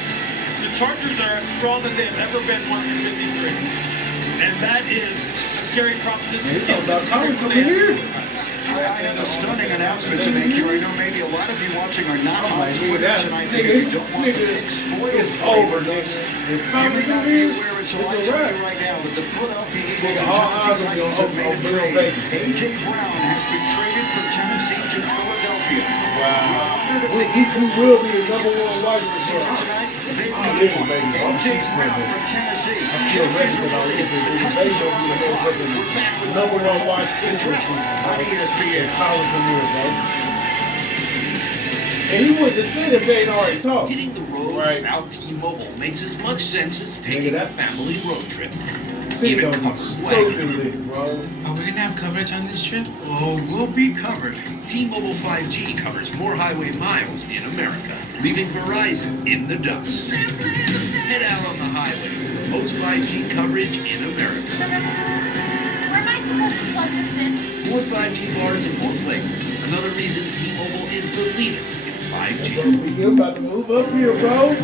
the Chargers are as strong as they've ever been 153. And that is a scary proposition. They talking about college coming here. I have a stunning announcement to make here. I know maybe a lot of you watching are not on Twitter that. tonight Nigga, because it's, you don't want the nigga, pick spoiled. it's over, nigga. If You college may not coming be here, aware until I it's a tell wrap. you right now that the Philadelphia Eagles Nigga, and all eyes Tennessee will be Titans on have made a Bill trade. Baker. A.J. Brown has been traded from Tennessee to Philadelphia. wow. He will be the number one wide receiver. Tonight, they've I'm got living, one. baby. I'm A.J. cheap, Brown baby. from Tennessee. I'm still ready for all The the Titans Baker are on the will clock. be We're back with the number one wide the receiver. draft on ESPN. College career, bro. And he wouldn't have said if they ain't already talked. Hitting the road without T-Mobile makes as much sense as taking a family road trip. See, Even don't be covered stupidly, bro. Are we gonna have coverage on this trip? Oh, we'll be covered. T-Mobile 5G covers more highway miles in America, leaving Verizon in the dust. Head out on the highway for the most 5G coverage in America. Where am I supposed to plug this in? More 5G bars in more places. Another reason T-Mobile is the leader in 5G. We're about to move up here, bro.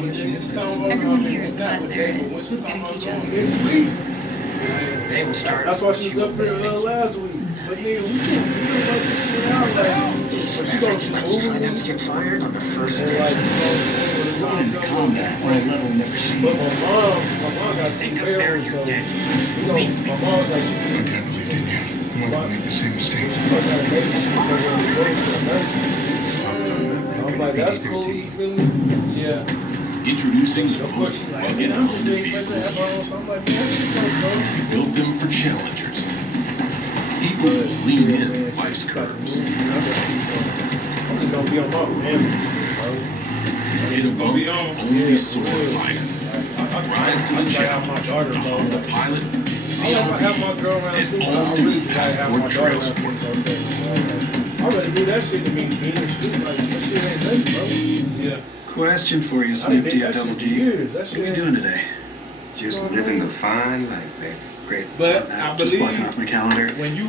Everyone here is the best there is. Who's gonna teach us? Next week. They will start. That's why she was up here last week. But nigga, we can't work this shit out like. But she gonna keep moving me. Get fired on the first And day. like, you know, Run into combat on a level never seen. but my mom got Think two up there barrels, you're so dead. you know, my mom's like she I can't forgive you. You won't make the same mistake. I'm like, that's cool, you feel me? Yeah. Introducing the Of most course, she's like, rugged I'm just Honda doing vehicles business. yet. I'm like, man, she's bro. We built them for challengers. People who lean into life's curves. I'm just gonna be on my family, bro. Hit a bump, only soar higher. Rise to the challenge. The Honda Pilot, I have my girl around and too, but I all really new gotta have my Passport daughter Trail around Sports. too. I rather do that shit than be in the street. Like, that shit ain't nothing, bro. Yeah. Question for you, I Snoop didn't D think or that Double shit G. years. That What shit are you ain't- doing today? Just living the fine life, man. Great. But I'm I just blocking believe off my calendar. when you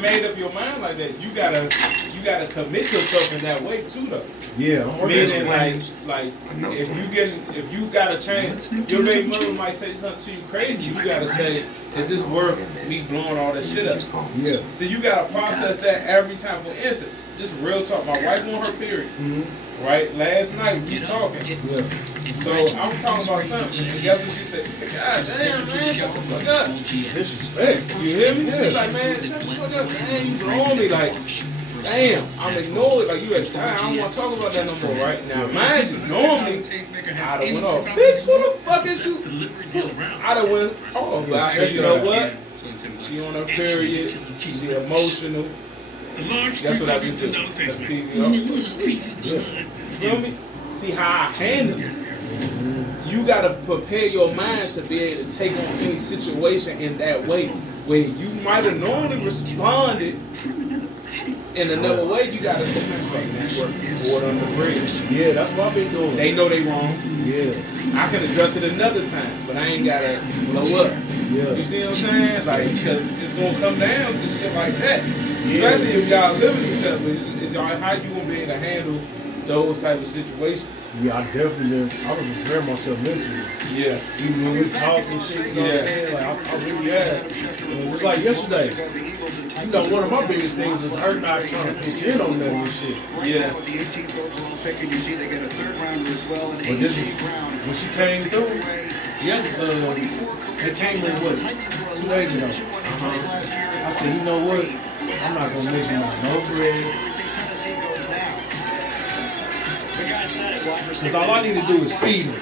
made up your mind like that, you gotta commit yourself in that way too, though. Yeah, I'm working Meaning, on like if you gotta change, your baby mother might say something to you crazy. You gotta say, is this worth me blowing all this shit up? Yeah. So you gotta process that every time. For instance, just real talk. My wife on her period, right? Last night we talking. Yeah. So I'm talking about something, and guess what she said? She said, God damn, man, shut the fuck up. Disrespect. You hear me? She's like, man, shut the fuck up, man, you blowing me. Like, damn, I'm ignored. Like, you at I don't want to talk about that no more, right? Now, mind you, normally, I'd have went off. Bitch, who the fuck is you? I'd have went off. But I said, you know what? She on her period. She emotional. That's what I do too. Feel me? See how I handle it. You gotta prepare your mind to be able to take on any situation in that way. Where you might have normally responded in another way, you gotta say, man, fuck that work. Water on the bridge. Yeah, that's what I've been doing. They know they wrong. Yeah. I can address it another time, but I ain't gotta blow up. Yeah. You see what I'm saying? Like, because it's gonna come down to shit like that. Especially if y'all live with each other. Is y'all, how you gonna be able to handle those type of situations? Yeah, I definitely was preparing myself mentally. Yeah. Even when we talk and shit, you know what I'm saying? Like, I really had. Just like yesterday. You know, one of my biggest things was her not trying to pitch in on that and shit. Yeah. With the 18th overall pick, and you see they get a third rounder as well, and But this is, when she came through, yeah, it came in what, 2 days ago. I said, you know what? I'm not gonna mention no bread. Because all I need to do is feed her.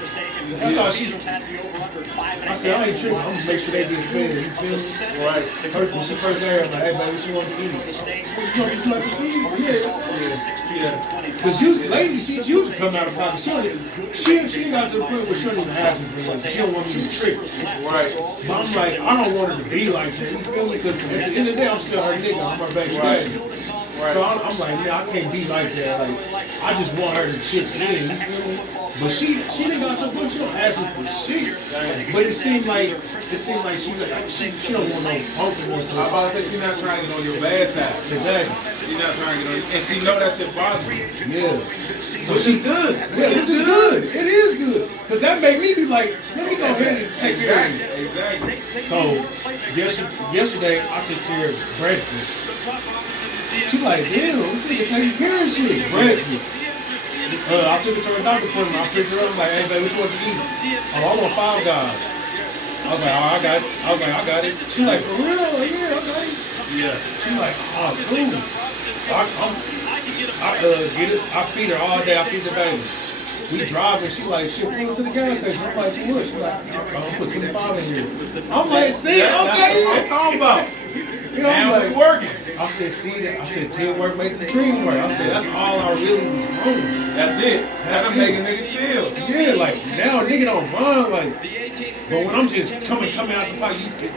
That's all she. I said, I ain't tripping. I'm gonna make sure they get fed. You feel me? Right. When she first got here, I'm like, hey, baby, what you want to eat? You like to feed? Yeah. Because lady, she used to come out of pocket. She got to the point where she don't even have to feel like she don't want me to trick. Right. But I'm like, I don't want her to be like that. You feel me? Because at the end of the day, I'm still her nigga. I'm her baby daddy. Right. So I'm like, man, I can't be like that. Like, I just want her to chip in. You feel me? But she didn't got so good. She don't ask me for shit. But it seemed like she don't want no funkiness. I'm about to say she's not trying to get on your bad side. Exactly. She's not trying to get on you, and she know that shit bothers you. Yeah. So she's good. Yeah, this is good. It is good. Because that made me be like, let me go ahead and take care of it. Exactly. So yesterday I took care of breakfast. She like, damn, this nigga taking care of shit. Breakfast. I took her to her doctor appointment. I picked her up. I'm like, hey, baby, what you want to eat? Oh, I want 5 guys. I was like, oh, I got it. I was like, I got it. She like, for real? Like, yeah, I got it. Yeah. She like, oh, cool. So I get it. I feed her all day. I feed the baby. We driving. She like, shit, pull her to the gas station. I'm like, for what? She like, I'm put 25 in here. I'm like, see, okay, what I'm talking about. You know, I'm like, working. I said, see that? I said, teamwork makes the dream work. I said, that's all I really was doing. That's it. That's make a nigga chill. Yeah, like, now a nigga don't mind, like, but when I'm just coming out the pocket,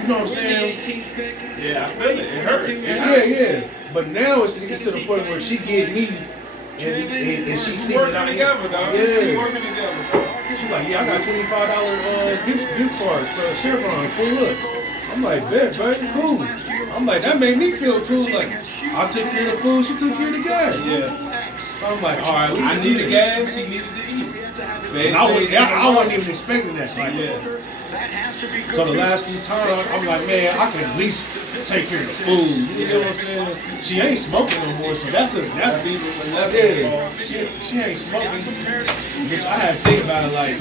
you know what I'm saying? Yeah, I feel it. It hurts. Yeah. But now it's to the point where she get me, and she see working that together, dog. Yeah. She working together. She's like, yeah, I got $25 gift card for Chevron. Pull up. I'm like, bet, baby, cool. I'm like, that made me feel cool. Like, I took care of the food, she took care of the gas. Yeah. So I'm like, all right, I needed gas, she needed to eat. And I wasn't even expecting that. Like, so the last few times, I'm like, man, I can at least take care of the food. You know what I'm saying? She ain't smoking no more, so that's yeah. She ain't smoking. Bitch, I had to think about it like,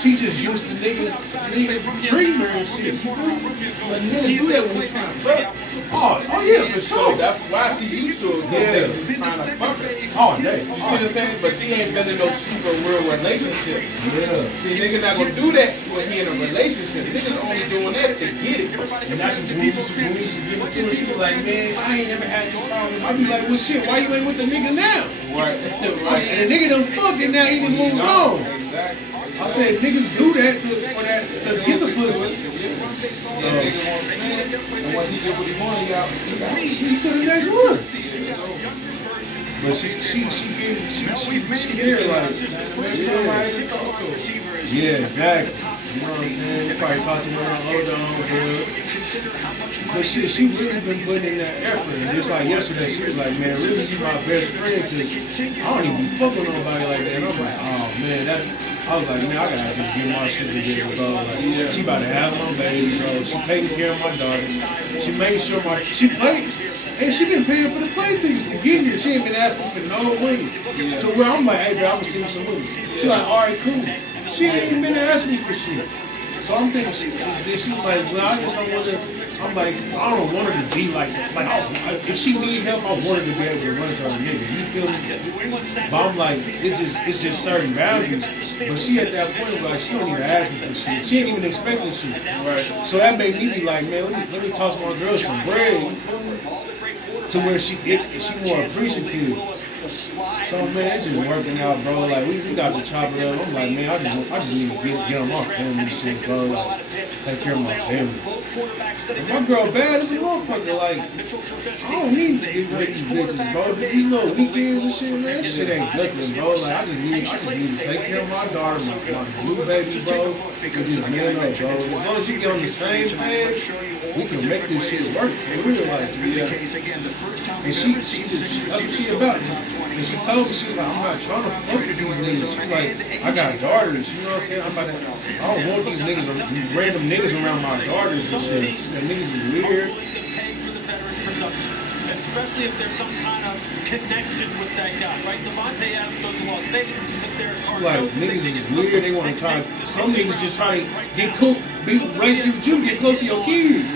she just used to niggas treating her and shit. But niggas do that when we trying to fuck. Oh yeah, for sure. So that's why she used to it. Yeah. Trying to fuck her. All day. You see what I'm saying? But she ain't been in no super real relationship. Yeah. See, niggas not gonna do that when he in a relationship. Niggas only doing that to get it. And that's what we used to give it to her. She was like, man, I ain't never had no problem. I be like, well, shit, why you ain't with the nigga now? Right. And the nigga done fucked and now he done moved on. Exactly. I said, niggas do that to get the pussy. So, and once he get what he want, he got he to the next one. But she here like, yeah, exactly. You know what I'm saying? You probably talk to her on hold on, but she really been putting in that effort. And just like yesterday, she was like, man, really you my best friend because I don't even fuck with nobody like that. And I'm like, oh man, I was like, man, I gotta just get my shit together, bro. Like, she about to have my baby, bro. She taking care of my daughter. She made sure she played. And she been paying for the play tickets to get here. She ain't been asking for no money. So where I'm like, hey, bro, I'm gonna send you some money. She like, all right, cool. She ain't even been asking me for shit. So I'm thinking, she's like, well, I just don't want to. I'm like, I don't want her to be like that. Like, if she needs help, I want her to be able to run to her nigga. You feel me? But I'm like, it's just certain boundaries. But she at that point, like, she don't even ask me for shit. She ain't even expecting shit. Right. So that made me be like, man, let me toss my girl some bread. You feel me? To where she more appreciative. So man, it's just working out, bro. Like we got to chop it up. I'm like, man, I just need to get on my family shit, bro. Like, take care of my family. And my girl bad as a motherfucker. Like, I don't need to get rid of these bitches, bro. These little weekends and shit, man, that shit ain't nothing, bro. Like, I just need to take care of my daughter, my blue baby, bro. And just man up, bro. As long as you get on the same page, we can make this shit work for real, like, yeah. And that's what she about. And she told me, she was like, I'm not trying to fuck with these niggas. She's like, I got daughters, you know what I'm saying? I don't want these niggas, random niggas around my daughters and shit. She said, niggas is weird. Especially if there's some kind of connection with that guy, right? Devontae Adams goes to Las Vegas, if they're like, niggas is weird, they want to try, some niggas just try to get cool, be racist with you, get close to your kids.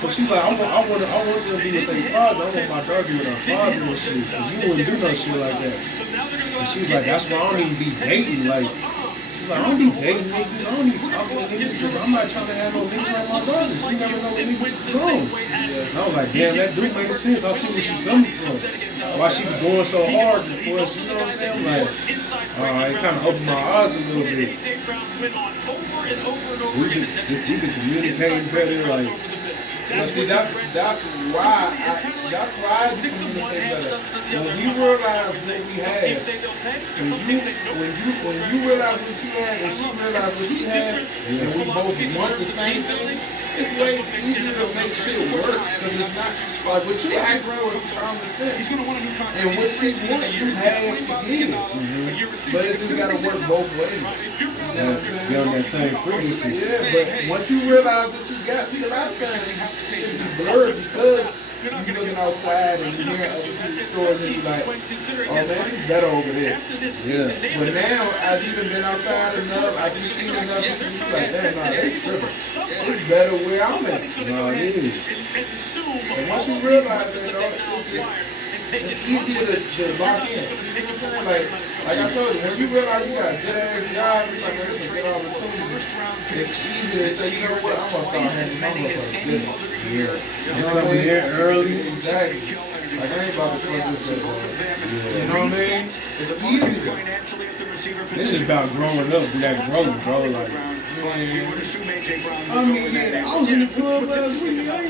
So she's like, I want them to be with their father, I want my daughter to be with her father and shit, because you wouldn't do no shit like that. And she's like, that's why I don't even be dating, like, she's like, I don't be dating niggas, I don't be talking to niggas, because I'm not trying to have no niggas around my daughters. You never know what niggas is from. And I was like, damn, that do make sense. I see where she coming from. Why she be going so hard for us, you know what I'm saying? I'm like, it kind of opened my eyes a little bit. So we been communicating better, like, see, that's why I do communicate better. When you realize what we had, when you realize what you had and she realized what she had, and we both want the same thing, it's way easier to make shit work. Because it's not like what you act was common sense. And what she wants, you have to get it. But it just gotta work both ways. Be on that same frequency. Yeah, but once you realize what you got, see, a lot of times shit be blurred because you looking outside and you hear other people's stories and you like, oh man, it's better over there. Yeah. But now, I've even been outside enough, I've just seen enough, and you like, damn, nah, they tripping. It's better where I'm at. No, it is. And once you realize that, it's easier to lock in. You know what I'm saying? Like I told you, when you realize you got a good ass job, it's like, this is a good opportunity. It's easier to say, you know what, I'm going to start handling my motherfucking business. Yeah. You want to be here early. Exactly. Like, I ain't about to close this at all. You know what I mean? It's easier. This is about growing up, that growth, bro. Like, I mean, yeah, I was in the club last week. I don't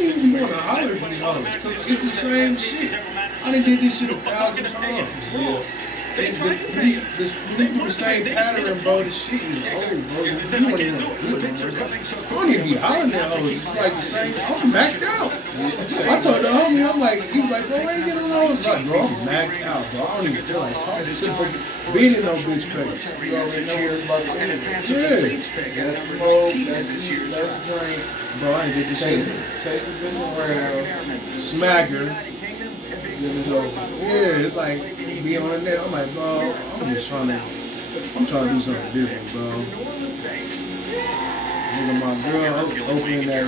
even want to holler at these hoes. It's the same shit. I done did this shit 1,000 times. Yeah. We do the same pattern, bro. This shit is old, bro. You don't even know good on this. I don't even be hollering at hoes. It's like the same. I'm maxed out. I told the homie, I'm like, he was like, bro, where you get on those? Like, bro, I'm maxed out, bro. I don't even feel like talking to them. Being in no bitch face. You already know what it's about to end. Yeah. That's smoke, that's eat, that's drink. Bro, I ain't did this shit. Chase the bitch around. Smack her. Yeah, it's like, be on the net. I'm like, bro, I'm trying to do something different, bro. Nigga, my girl opening that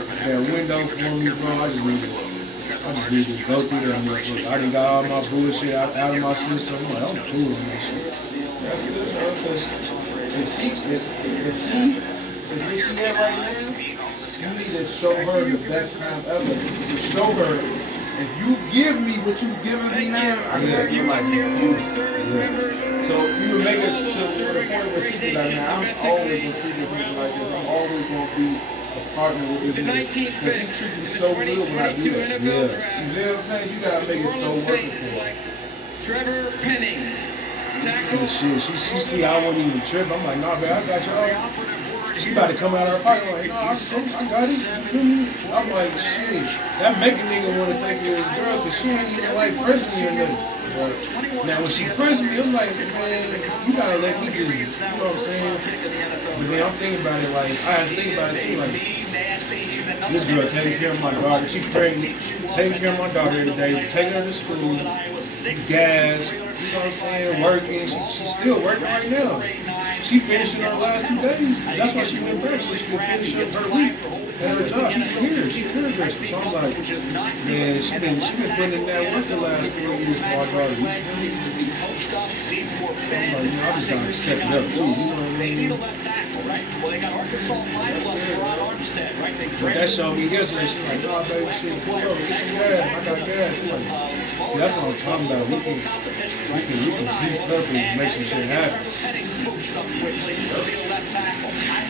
window for me, bro. I just need to go through there. I done got all my bullshit out of my system. I'm like, I'm cool on that shit. That's good, so if she at right now, you need to show her the best time ever. To show her, if you give me what you've given me now, I can you like you. So you would make it to the point where she be like, man, I'm always gonna treat this nigga like this. I'm always gonna be a partner with this nigga. Because he treats me so good when I do that. Yeah. You know what I'm saying? You gotta make it so worth it for her. Trevor Penning. And shit, she see I wasn't even tripping. I'm like, nah, man, I got y'all. She about to come out of her pocket like, nah, I got it. You feel me? I'm like, shit. That make a nigga want to take care of his girl because she ain't even like pressing me or nothing. Now when she pressed me, I'm like, man, you gotta let me just, you know what I'm saying? But then I'm thinking about it like, I have to think about it too, like, this girl taking care of my daughter, she's pregnant, taking care of my daughter every day, taking her to school, gas, you know what I'm saying, working. She's still working right now. She finishing her last 2 days. That's why she went back, so she could finish up her week at her job. She's here. She's here. So I'm like, man, she been putting in that work the last 4 years for our daughter. I'm like, I just gotta step it up too. You know what I mean? Right? Well, they got Arkansas 5+ for Ron Armstead, right? But that showed me yesterday. She's like, oh, baby, shit, pull up. Get some gas. I got gas. She's like, see, that's what I'm talking about. We can piece up and make some shit happen.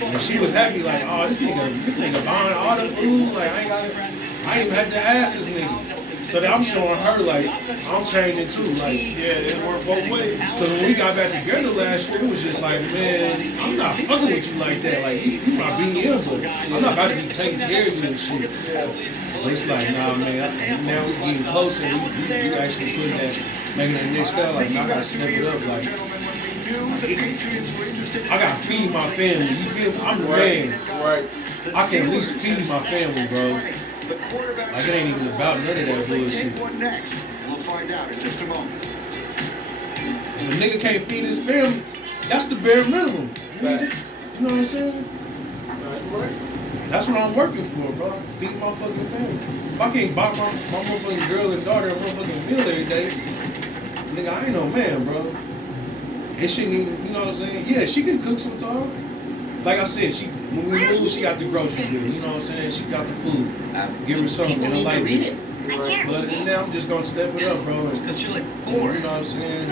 And she was happy, like, oh, this nigga buying all the food. Like, I ain't even had to ask this nigga. So then I'm showing her, like, I'm changing too. Like, yeah, it worked both ways. Because when we got back together last year, it was just like, man, I'm not fucking with you like that. Like, you my BM, but I'm not about to be taking care of you and shit. But it's like, nah, man, now we getting closer. We actually putting that, making that next step. Like, now I gotta step it up. Like, I gotta feed my family. You feel me? I'm the man. Right. I can at least feed my family, bro. Like, it ain't even about none of that bullshit. We'll find out in just a moment. If a nigga can't feed his family, that's the bare minimum. You know what I'm saying? That's what I'm working for, bro. Feed my fucking family. If I can't buy my motherfucking girl and daughter a motherfucking meal every day, nigga, I ain't no man, bro. It shouldn't even, you know what I'm saying? Yeah, she can cook sometimes. Like I said, when we moved, she got the grocery bill. You know what I'm saying? She got the food. Give her something. People need to read it. But now I'm just gonna step it up, bro. It's because you're like 4. You know what I'm saying?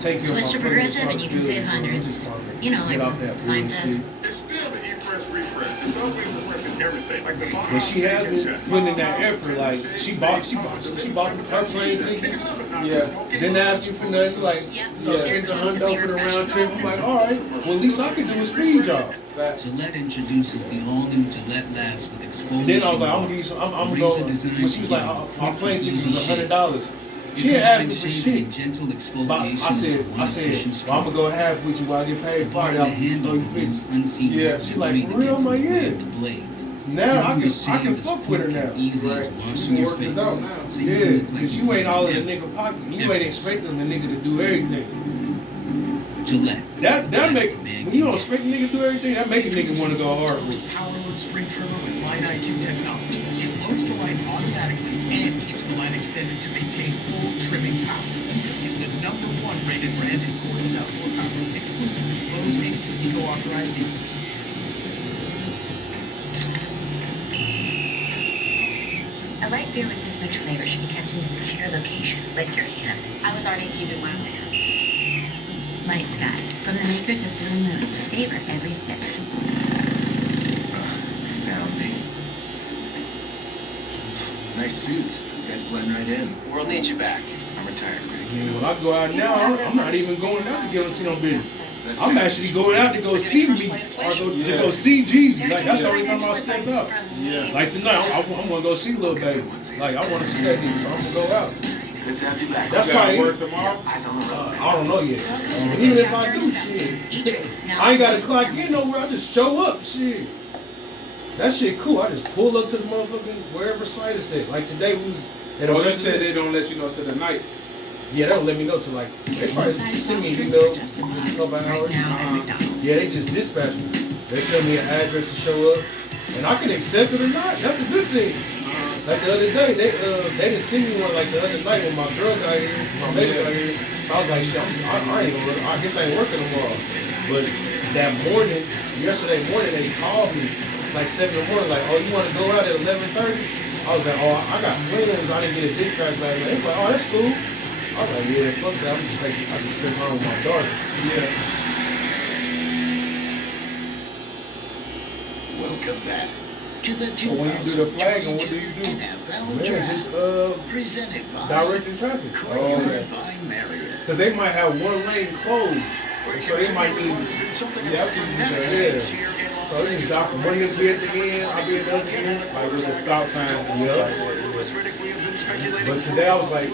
Take care of my Switch to progressive and you can save hundreds. You know, like sign says. It's still the E-Press refresh. It's always refreshing everything. Like the But she has been putting in that effort. Like she bought her plane tickets. Yeah. Didn't ask you for nothing. Like, spend the $100 for the round trip. I'm like, all right. Well, at least I can do is feed y'all. Gillette introduces the all-new Gillette Labs with exfoliating. Then I was like, I'm gonna give you some. I'm gonna go. But she was like, our plane tickets is $100. She didn't ask me for shit. But I said, well, I'm gonna go half with you while I get paid $5. So you fix. Yeah. She like, for real? I'm like, yeah. Now I can fuck with her now. Right. You can work this out now. Yeah, because you ain't all in the nigga pocket. You ain't expecting the nigga to do everything. Gillette. That make, when you don't expect a nigga to do everything, that make a nigga want to go hard with it. Power load string trimmer with Line IQ technology. It loads the line automatically and keeps the line extended to maintain full trimming power. Is the #1 rated brand in cordless outdoor power, exclusively Lowe's AC Eco authorized dealers. A light beer with this much flavor should be kept in a secure location, like your hand. I was already keeping my hand. Light Sky, from the makers of Blue Moon. Savor every sip. Found me. Nice suits. You guys blend right in. We'll need you back. I'm retired, Greg. Yeah, when I go out now, I'm not even going out to get on no business. I'm actually going out to go see me or to go see Jeezy. Like, that's the only time I step out. Yeah. Like tonight, I'm gonna go see Lil Baby. Like, I want to see that nigga, so I'm gonna go out. Good to have you back. That's probably work tomorrow? I don't know yet. But even if I do, shit, I ain't gotta clock in nowhere. I just show up, shit. That shit cool. I just pull up to the motherfucking wherever site it's at. Like today we was at Oh, they said they don't let you know till the night. Yeah, they don't let me know till like, they probably send me an email in a couple hours. Yeah, they just dispatch me. They tell me an address to show up. And I can accept it or not. That's a good thing. Like the other day, they didn't send me one like the other night when my girl got here, my baby got here. So I was like, shit, I ain't gonna, I guess I ain't working tomorrow. But that morning, yesterday morning, they called me like 7 in the morning, like, oh, you want to go out at 11:30? I was like, oh, I got plans. I didn't get a dispatch last night. They was like, oh, that's cool. I was like, yeah, fuck that. I just spend time with my daughter. Yeah. Welcome back to the So when you do the flag, and what do you do? NFL Yeah, just presented by directing traffic. by Marriott. Because they might have one lane closed. So they might need, yeah, so it's just doctor. One nigga be at the end, I'll be at the other end. Like with a stop sign. Yeah. But today I was like,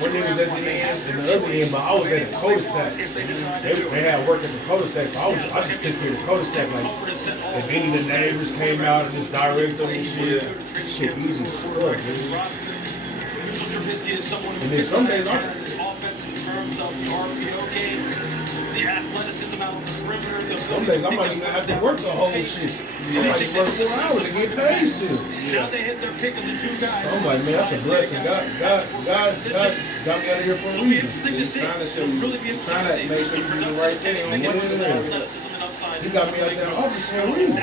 one nigga was at the end and the other end, but I was at the cul-de-sac. They had work at the cul-de-sac, so I just took care of the cul-de-sac. Like, if any of the neighbors came out and just direct them and shit easy as fuck, man. And then some days just in terms of the RPO game, the athleticism out on the perimeter. Some days I might even have to work the whole shit. I might work 4 hours and get paid still. Now they hit their pick of the 2 guys. So I'm like, man, that's a blessing. God got me out of here for a reason. He's trying to show you, trying to make sure you do the right thing on He got me out there in office for a reason.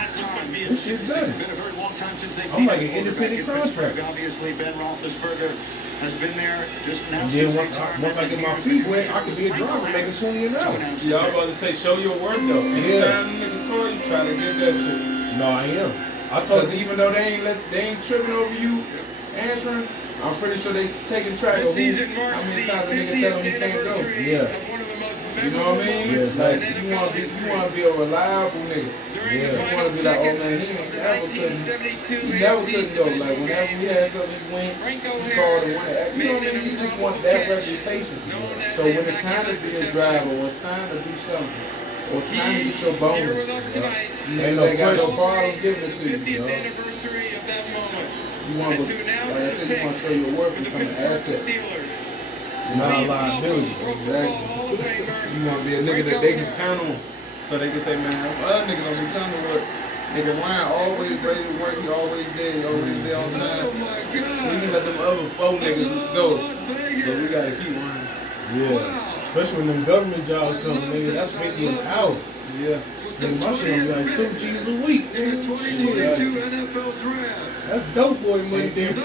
This shit done. Been a very long time since they've I'm like an independent contractor. Obviously, Ben Roethlisberger has been there just now. And then once I get my feet wet, I can be a driver making 20 an hour. Yeah, I was about to say, show your work though. Anytime niggas call you, try to get that shit. No, I am. I told them, even though they ain't tripping over you answering, I'm pretty sure they taking track of how many times a nigga tell them you can't go. Yeah. You know what I mean? Yeah, It's like you want to be a reliable nigga. Yeah. You want to be like, oh man, he never couldn't go. Like whenever we had something, he went, he called and went. You know what I mean? You just want that reputation. So when it's time to be a driver, or it's time to do something, or it's time to get your bonus, they got no problem giving it to you. You want to, like I said, you want to show your work, become an asset. Not a liability. Exactly. You want to be a nigga that they can count on. So they can say, man, other niggas don't be counting on work. Nigga Ryan always ready to work, he always there on time. Oh my God. We can let them other 4 niggas go. So we gotta keep Ryan. Yeah. Especially when them government jobs come, nigga, that's 50 an hour. Yeah. Nigga, my shit gonna be like 2 G's a week. In the 2022 NFL Draft. That's dope boy money there. You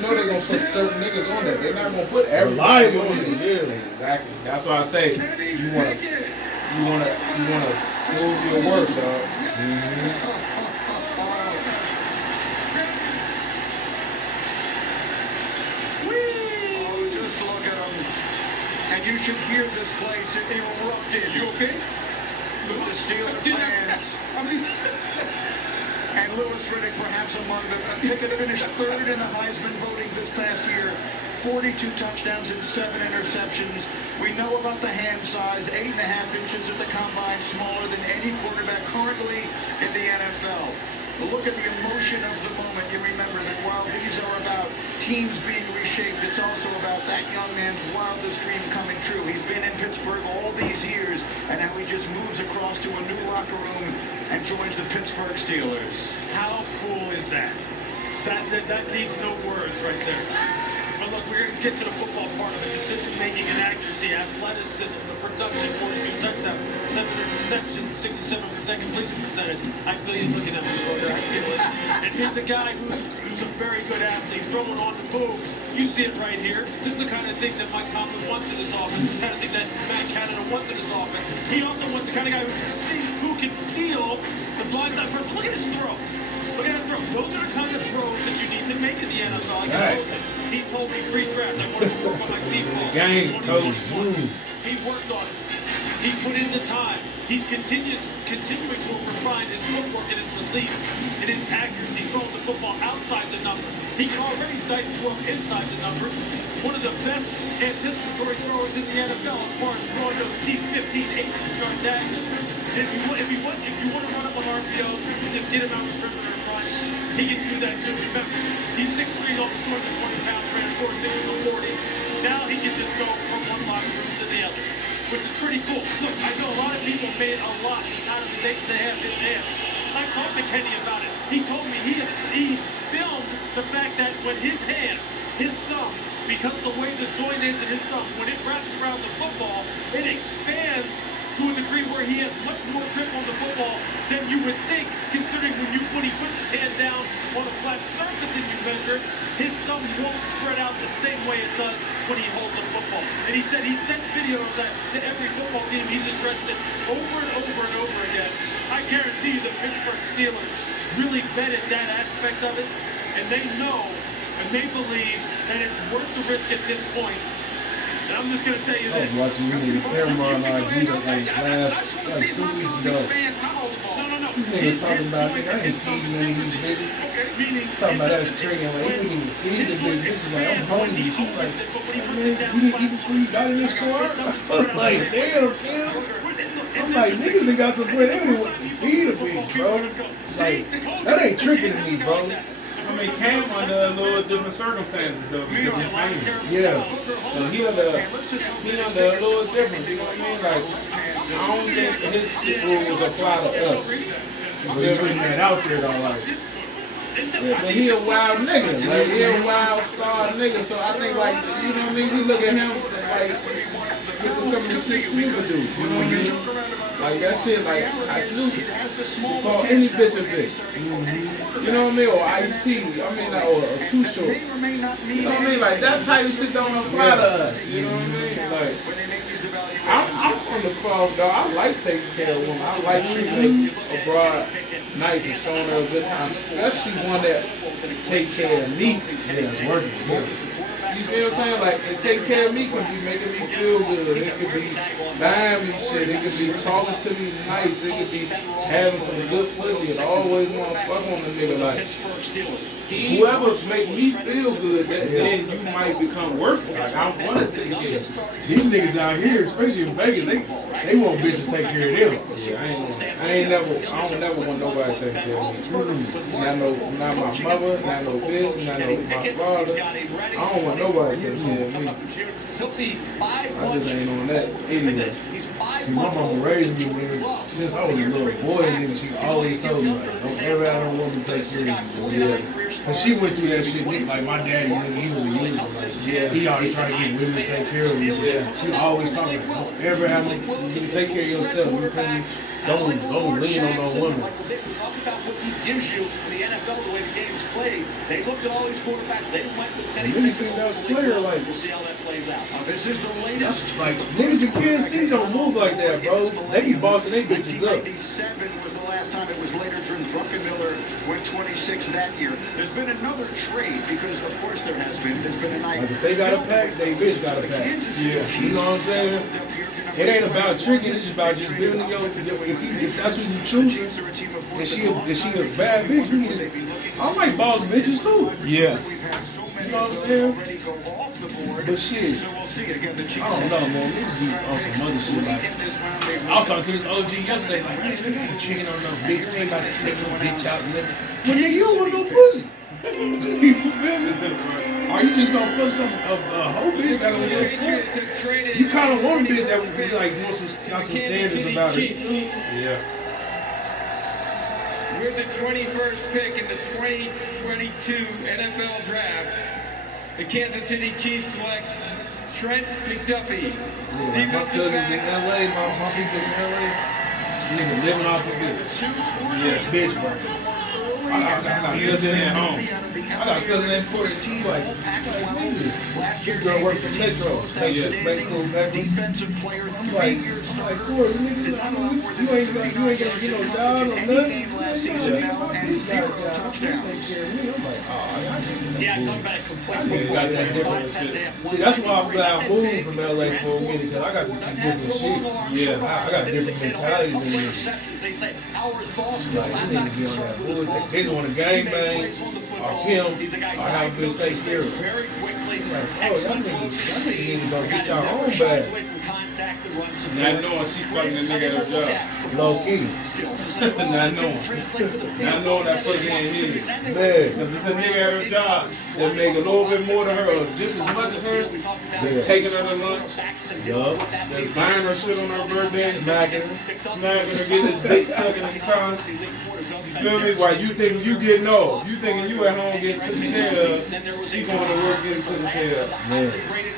know they're gonna put certain niggas on there. They're not gonna put everybody everybody on on it. it. Yeah. Exactly. That's why I say you wanna prove your work, dog. Oh, just look at them. And you should hear this place. It erupted. You okay? The Steelers fans. And Louis Riddick, perhaps among them. Pickett finished 3rd in the Heisman voting this past year. 42 touchdowns and 7 interceptions. We know about the hand size, 8.5 inches at the combine, smaller than any quarterback currently in the NFL. But look at the emotion of the moment. You remember that while these are about teams being reshaped, it's also about that young man's wildest dream coming true. He's been in Pittsburgh all these years, and now he just moves across to a new locker room and joins the Pittsburgh Steelers. How cool is that? That needs no words right there. But look, we're going to get to the football part of it. Decision-making and accuracy, athleticism, the production, 42 touchdowns, 7 interceptions, 67% completion percentage. I feel you looking at me, brother. I feel it. And here's a guy who's a very good athlete, throwing on the move. You see it right here. This is the kind of thing that Mike Tomlin wants in his offense. This is the kind of thing that Matt Canada wants in his offense. He also wants the kind of guy who can see, who can feel the blindside person. Look at his throw. Look at his throw. Those are the kind of throws that you need to make in the NFL. Like I told him. He told me pre-draft, I wanted to work on my deep ball. He worked on it. He put in the time. He's continuing to refine his footwork and his release and his accuracy, throwing the football outside the number. He can already dice up inside the number. One of the best anticipatory throwers in the NFL as far as throwing those deep 15, 18-yard daggers. If you want to run up on RPOs, just get him out of the perimeter in front. He can do that too. Remember, he's 6'3", almost 220 pounds, ran 4.6 40. Now he can just go from one locker room to the other, which is pretty cool. Look, I know a lot of people made a lot out of the days they have his hands. I talked to Kenny about it. He told me he filmed the fact that when his hand, his thumb, because of the way the joint is in his thumb, when it wraps around the football, it expands to a degree where he has much more grip on the football than you would think, considering when he puts his hand down on a flat surface and you measure, his thumb won't spread out the same way it does when he holds the football. And he said he sent video of that to every football team he's addressed it over and over and over again. I guarantee you the Pittsburgh Steelers really vetted that aspect of it, and they know and they believe that it's worth the risk at this point. And I'm just going to tell you this. I was watching you niggas camera on IG like 2 weeks ago. No. These niggas talking about, I ain't feeding any of these bitches. Talking about us tricking, like, we didn't even feed the bitch. This is like, I'm hungry. She was like, man, you didn't eat before you got in this car? I was like, damn, Kim. I'm like, niggas done got to the point, they don't want to feed a bitch, bro. Like, that ain't tricking to me, bro. I mean, Cam under a little different circumstances though because he's famous. Yeah. So he under a little different. You know what I mean? Like I don't think his shit rules apply to us. But he's putting that out there though, like. Yeah, but he a wild nigga. Like he a wild star nigga. So I think like you know what I mean. We look at him like look at some of the shit Snoop would do. You know what I mean? Like that shit. Like I Snoop call any bitch a bitch. You know what I mean? Or Ice-T. I mean, or Too Short. You know what I mean? Like that type of shit don't apply to us. You know what I mean? Like I'm from the club, dog. I like taking care of women. I like treating a broad nice and showing her a good time, especially one that take care of me. Yeah, it's working. You see what I'm saying? Like, and take care of me could be making me feel good. It could be buying me shit. It could be talking to me nice. It could be having some good pussy. And I always want to fuck on the nigga. Like, whoever make me feel good, then you might become worth it. Like, I want to take care of you. These niggas out here, especially in Vegas, they want bitches to take care of them. Yeah, I don't never want nobody to take care of me. Not my mother, not no bitch, not no my father. I don't want nobody to take care of me. I just ain't on that anyway. See, my mama raised me, nigga, since I was a little boy, nigga, she always told me, like, don't ever have no woman take care of you. Yeah. And she went through that shit, nigga, like my daddy, nigga, he was a user. Like, he always tried to get women to take care of him. Yeah. She always talked like, don't ever have no, you can take care of yourself, you feel me? Don't lean on no woman. Talk about what he gives you in the NFL, the way the game's played. They looked at all these quarterbacks. They went with Kenny Niggas think that was clear, like. We'll see how that plays out. This is the latest. Like, niggas in Kansas City don't move like that, bro. They be bossing they bitches up. 1997 was the last time it was later. Druckenmiller went 26 that year. There's been another trade because, of course, there has been. There's been a night. Like, if they got a pack, they bitch got a pack. Yeah. You know what I'm saying? It ain't about tricking, it's just about just building your, if that's what you choose, and she a bad bitch, you need, I like boss bitches too. Yeah. You know what I'm saying? But shit, I don't know, man. Niggas be on some other shit. Like, I was talking to this OG yesterday, like, man, nigga ain't tricking on no bitch. They ain't about to take no bitch out and let. Well, nigga, you don't want no pussy. You feel me? Are you just gonna fuck some a whole bitch that don't give a fuck? You kind of want a bitch that would be like got some standards about it. Yeah. With the 21st pick in the 2022 NFL Draft, the Kansas City Chiefs select Trent McDuffie. Yeah, my cousin's in LA, my people in LA. Nigga living off of this. Yeah, bitch, bro. I got a cousin at home. I got a cousin in Puerto Rico. This girl works for Metro. Defensive player. I'm like, Corey, you ain't gonna get no job or nothing. See, that's why I'm glad I moved from LA for a minute, because I got to see different shit. Yeah, I got different mentalities in here. Like, you need to be on that bullshit. They want a gangbang, or him, or have a bitch take care of him. Like, oh, y'all niggas need to go get y'all own bag. Not knowing she fucking the nigga at her job. Low key. Not knowing. Not knowing that pussy ain't his. Man. Because it's a nigga at her job that make a little bit more than her, or just as much as her, taking her to lunch, buying her shit on her birthday, smacking her, getting his dick sucking in the car. You feel me? While you thinking you getting off, you thinking you at home getting taken care of, she going to work getting taken care of. Man.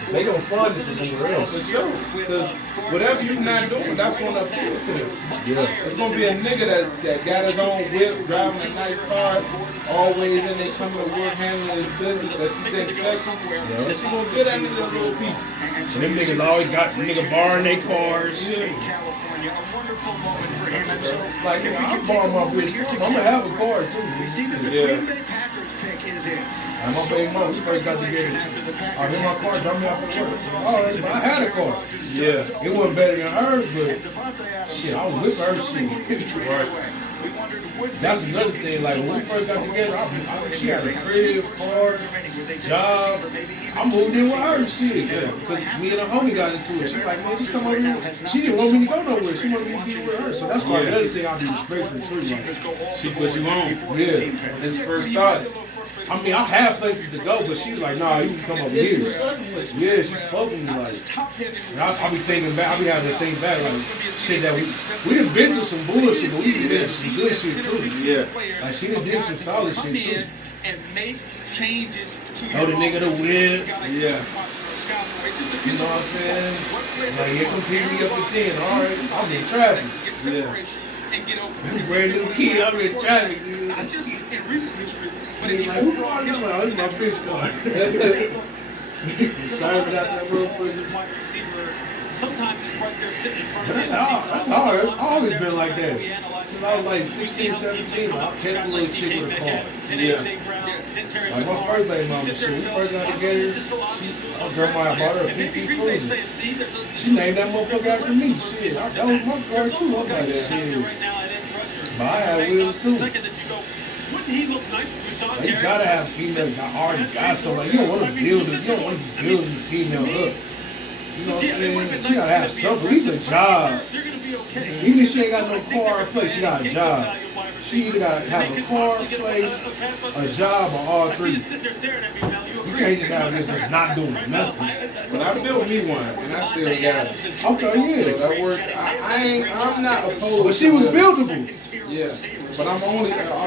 They gonna fund it for somewhere else. For sure. Because whatever you're not doing, that's gonna appeal to them. Yeah. It's gonna be a nigga that got his own whip, driving a nice car, always in there coming to work, handling his business, that she takes sexy. Yeah. And she gonna get that nigga a little piece. And them niggas always got nigga borrowing their cars. Yeah. California, a wonderful moment for him. And so, like, I'm borrowing my bitch. I'm gonna have a car too. We see that the Green Bay Packers pick is in. And my baby mom, we first got together. I hit my car, dropped me off at work. Oh, I had a car. Yeah. It wasn't better than hers, but shit, I was with her shit. Right. That's another thing. Like when we first got together, she had a crib, car, job. I moved in with her shit. Because me and her homie got into it. She was like, man, just come over here. She didn't want me to go nowhere. She wanted me to be with her. So that's why another thing I be respectful too. Like, she put you on. Yeah. When this first started. I mean, I have places to go, but she's like, nah, you can come over here. Yeah, she fucked with me like. And I be thinking back, I be having to think back like shit that we done been through some bullshit, but we done been through some good shit too. Yeah. Like she done did some solid shit too. And make changes to Oh, the nigga the whip. Yeah. You know what I'm saying? Like, yeah, come pick me up at 10. All right, I'm in traffic. Yeah. And get over brand new key, I'm in traffic, dude. Not just in recent history, but He's in like, who brought this one? Oh, this is my bitch car. You sorry about that real quick. Sometimes it's right there sitting in front But of that's hard. I've always been like that. Since I was like 16, 17, I kept a little chick with a car. Yeah. Like my first baby mama, shit, we first got together, I bought her a PT Cruiser. She named that motherfucker after me. Shit, that was my car too. I'm like, shit. But I had wheels too. Like, you gotta have female. I already got somebody. You don't want to build it. You don't want to build the female up. You know what I'm saying? She gotta have something. It's a job. Even if she ain't got no car or place, she got a job. She either gotta have a car, place, a job, or all three. You can't just have this just not doing nothing. But I built me one, and I still got it. Okay, yeah. So that worked. I'm not opposed. But she was buildable. Yeah. But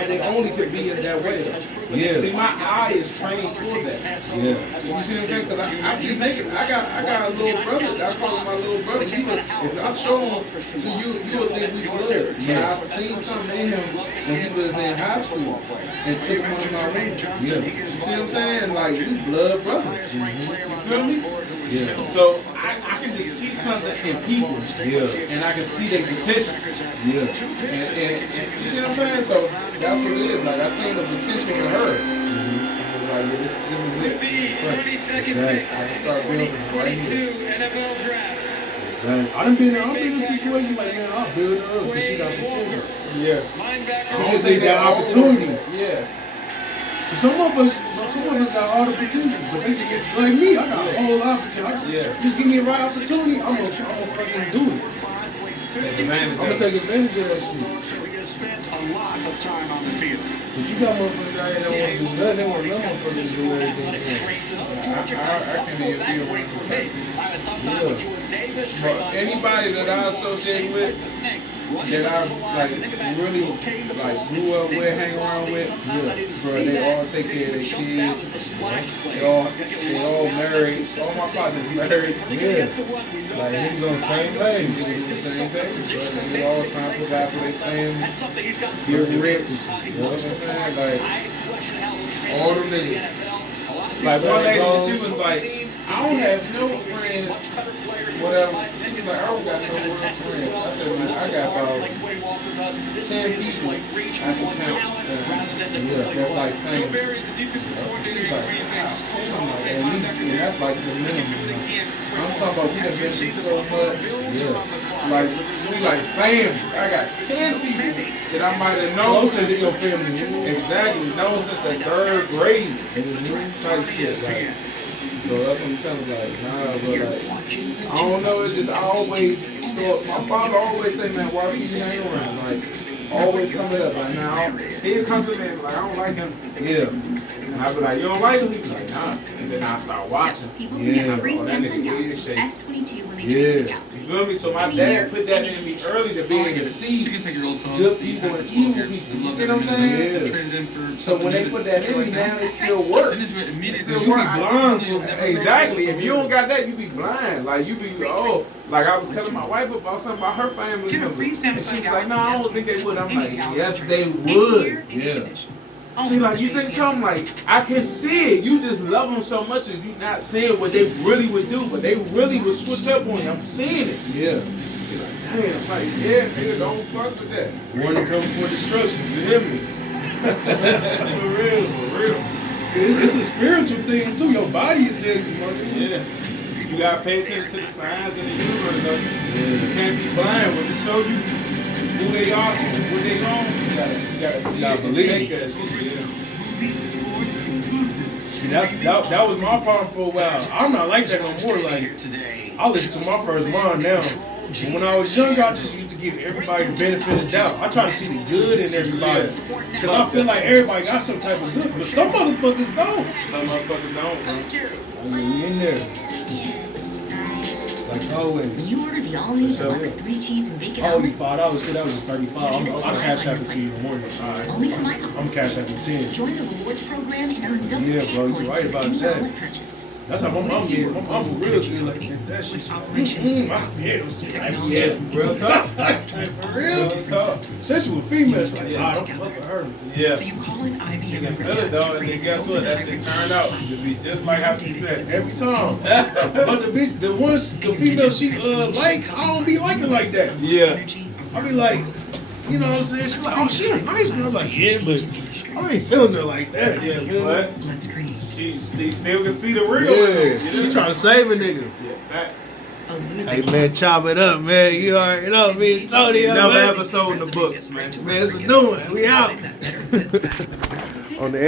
they only could be in that way though. Yeah. See, my eye is trained for that. Yeah. See, you see what I'm saying? Because I see niggas. I got a little brother. That's probably my little brother. If I show him to you, you'll think we blood. Yeah. I seen something in him when he was in high school and took him under my wing. Yeah. You see what I'm saying? Like, we blood brothers. You feel me? Yeah. So I can just see something in people. Yeah. And I can see their potential. Yeah. And you see what I'm saying? So that's what it is. Like, I seen the potential in her. I was like, yeah, this is it. The 22nd pick, I can start building right 22 here. NFL draft. Exactly. I've been in situations like, man, I'll build her up because she got potential. Yeah. She just need that opportunity. Yeah. So some of us got all the potential, but they just get like me. I got a whole lot of potential. Just give me the right opportunity, I'm gonna fucking do it. I'm gonna take advantage of that shit. So he has spent a lot of time on the field. But you got motherfuckers out here that want to do nothing. They want no motherfuckers to do everything. I can be a field runner. But anybody that I associate with, that I like really like grew up with, hang around with, bro, they all take care of their kids. They all married. All my partners married. Yeah. Like niggas on the same page. Niggas on the same page. Bro. They all trying to provide for their family. Get rich. You know what I'm saying? Like all them niggas. Like one lady, she was like, I don't have no friends, whatever. She was like, I don't got no real friends. I said, man, I got about 10 people I can count. That's like family. She's like, I'm like, at least, and that's like the minimum. I'm talking about we done been through so much. Yeah. Like, we like family. I got 10 people that I might have known. Closer to your family. Exactly. Known since the 3rd grade. Type shit. Like, so that's what I'm telling you. Like, nah, but like, I don't know. It's just I always thought, my father always say, man, why keep hanging around? Like, always coming up. Like, now, he'll come to me and be like, I don't like him. Yeah. And I'll be like, you don't like him? He'll be like, nah. And then I start watching. Yeah. Free Samsung Galaxy S22 when they trade the Galaxy. You feel me? So my dad put that in me early to be able to see good people and evil people. You see what I'm saying? Yeah. So when they put that in me, now it still works. It still works. Exactly. If you don't got that, you be blind. Like you be, oh, like I was telling my wife about something about her family members. And she's like, no, I don't think they would. I'm like, yes, they would. Yeah. See, like, you think something like, I can see it. You just love them so much and you not seeing what they really would do, but they really would switch up on you. I'm seeing it. Yeah. You're like, damn, I'm like, yeah, nigga, don't fuck with that. Warning come before destruction. You hear me? For real. For real. It's a spiritual thing, too. Your body will tell you, mother. Yeah. You gotta pay attention to the signs in the universe, though. Yeah. You can't be blind. When they show you who they are and what they on, you gotta believe. See, that was my problem for a while. I'm not like that no more. Like, I listen to my first mind now. But when I was younger, I just used to give everybody the benefit of the doubt. I try to see the good in everybody. Because I feel like everybody got some type of good, but some motherfuckers don't. Some motherfuckers don't, bro. I mean, we in there. Like always. When you order the all-new deluxe 3 cheese and bacon I owe you omelet, $5. Shit, that was $35. I'm cash out to you in the morning. only for my I'm cash out to 10. Join the rewards program and earn double Yeah, pay bro, you're points right with about any that. omelet purchase. That's how my mom did. My mom was real good like that shit. I spit them shit. Yeah, real talk. For real? Especially with females, like, I don't fuck with her. Yeah. So you call it IBM. You can feel it though, and then guess what? That shit turned out to be just like how she said. Every time. But the female she like, I don't be liking like that. Yeah. I be like, you know what I'm saying? She's like, oh, she a nice girl. I'm like, yeah, but I ain't feeling her like that. Yeah, but let's create. She still can see the real. Yeah, she trying to save a nigga. Yeah, facts. Hey man, chop it up, man. You already know me and Tony. Another episode in the books, man. Man, it's a new one. We out. On the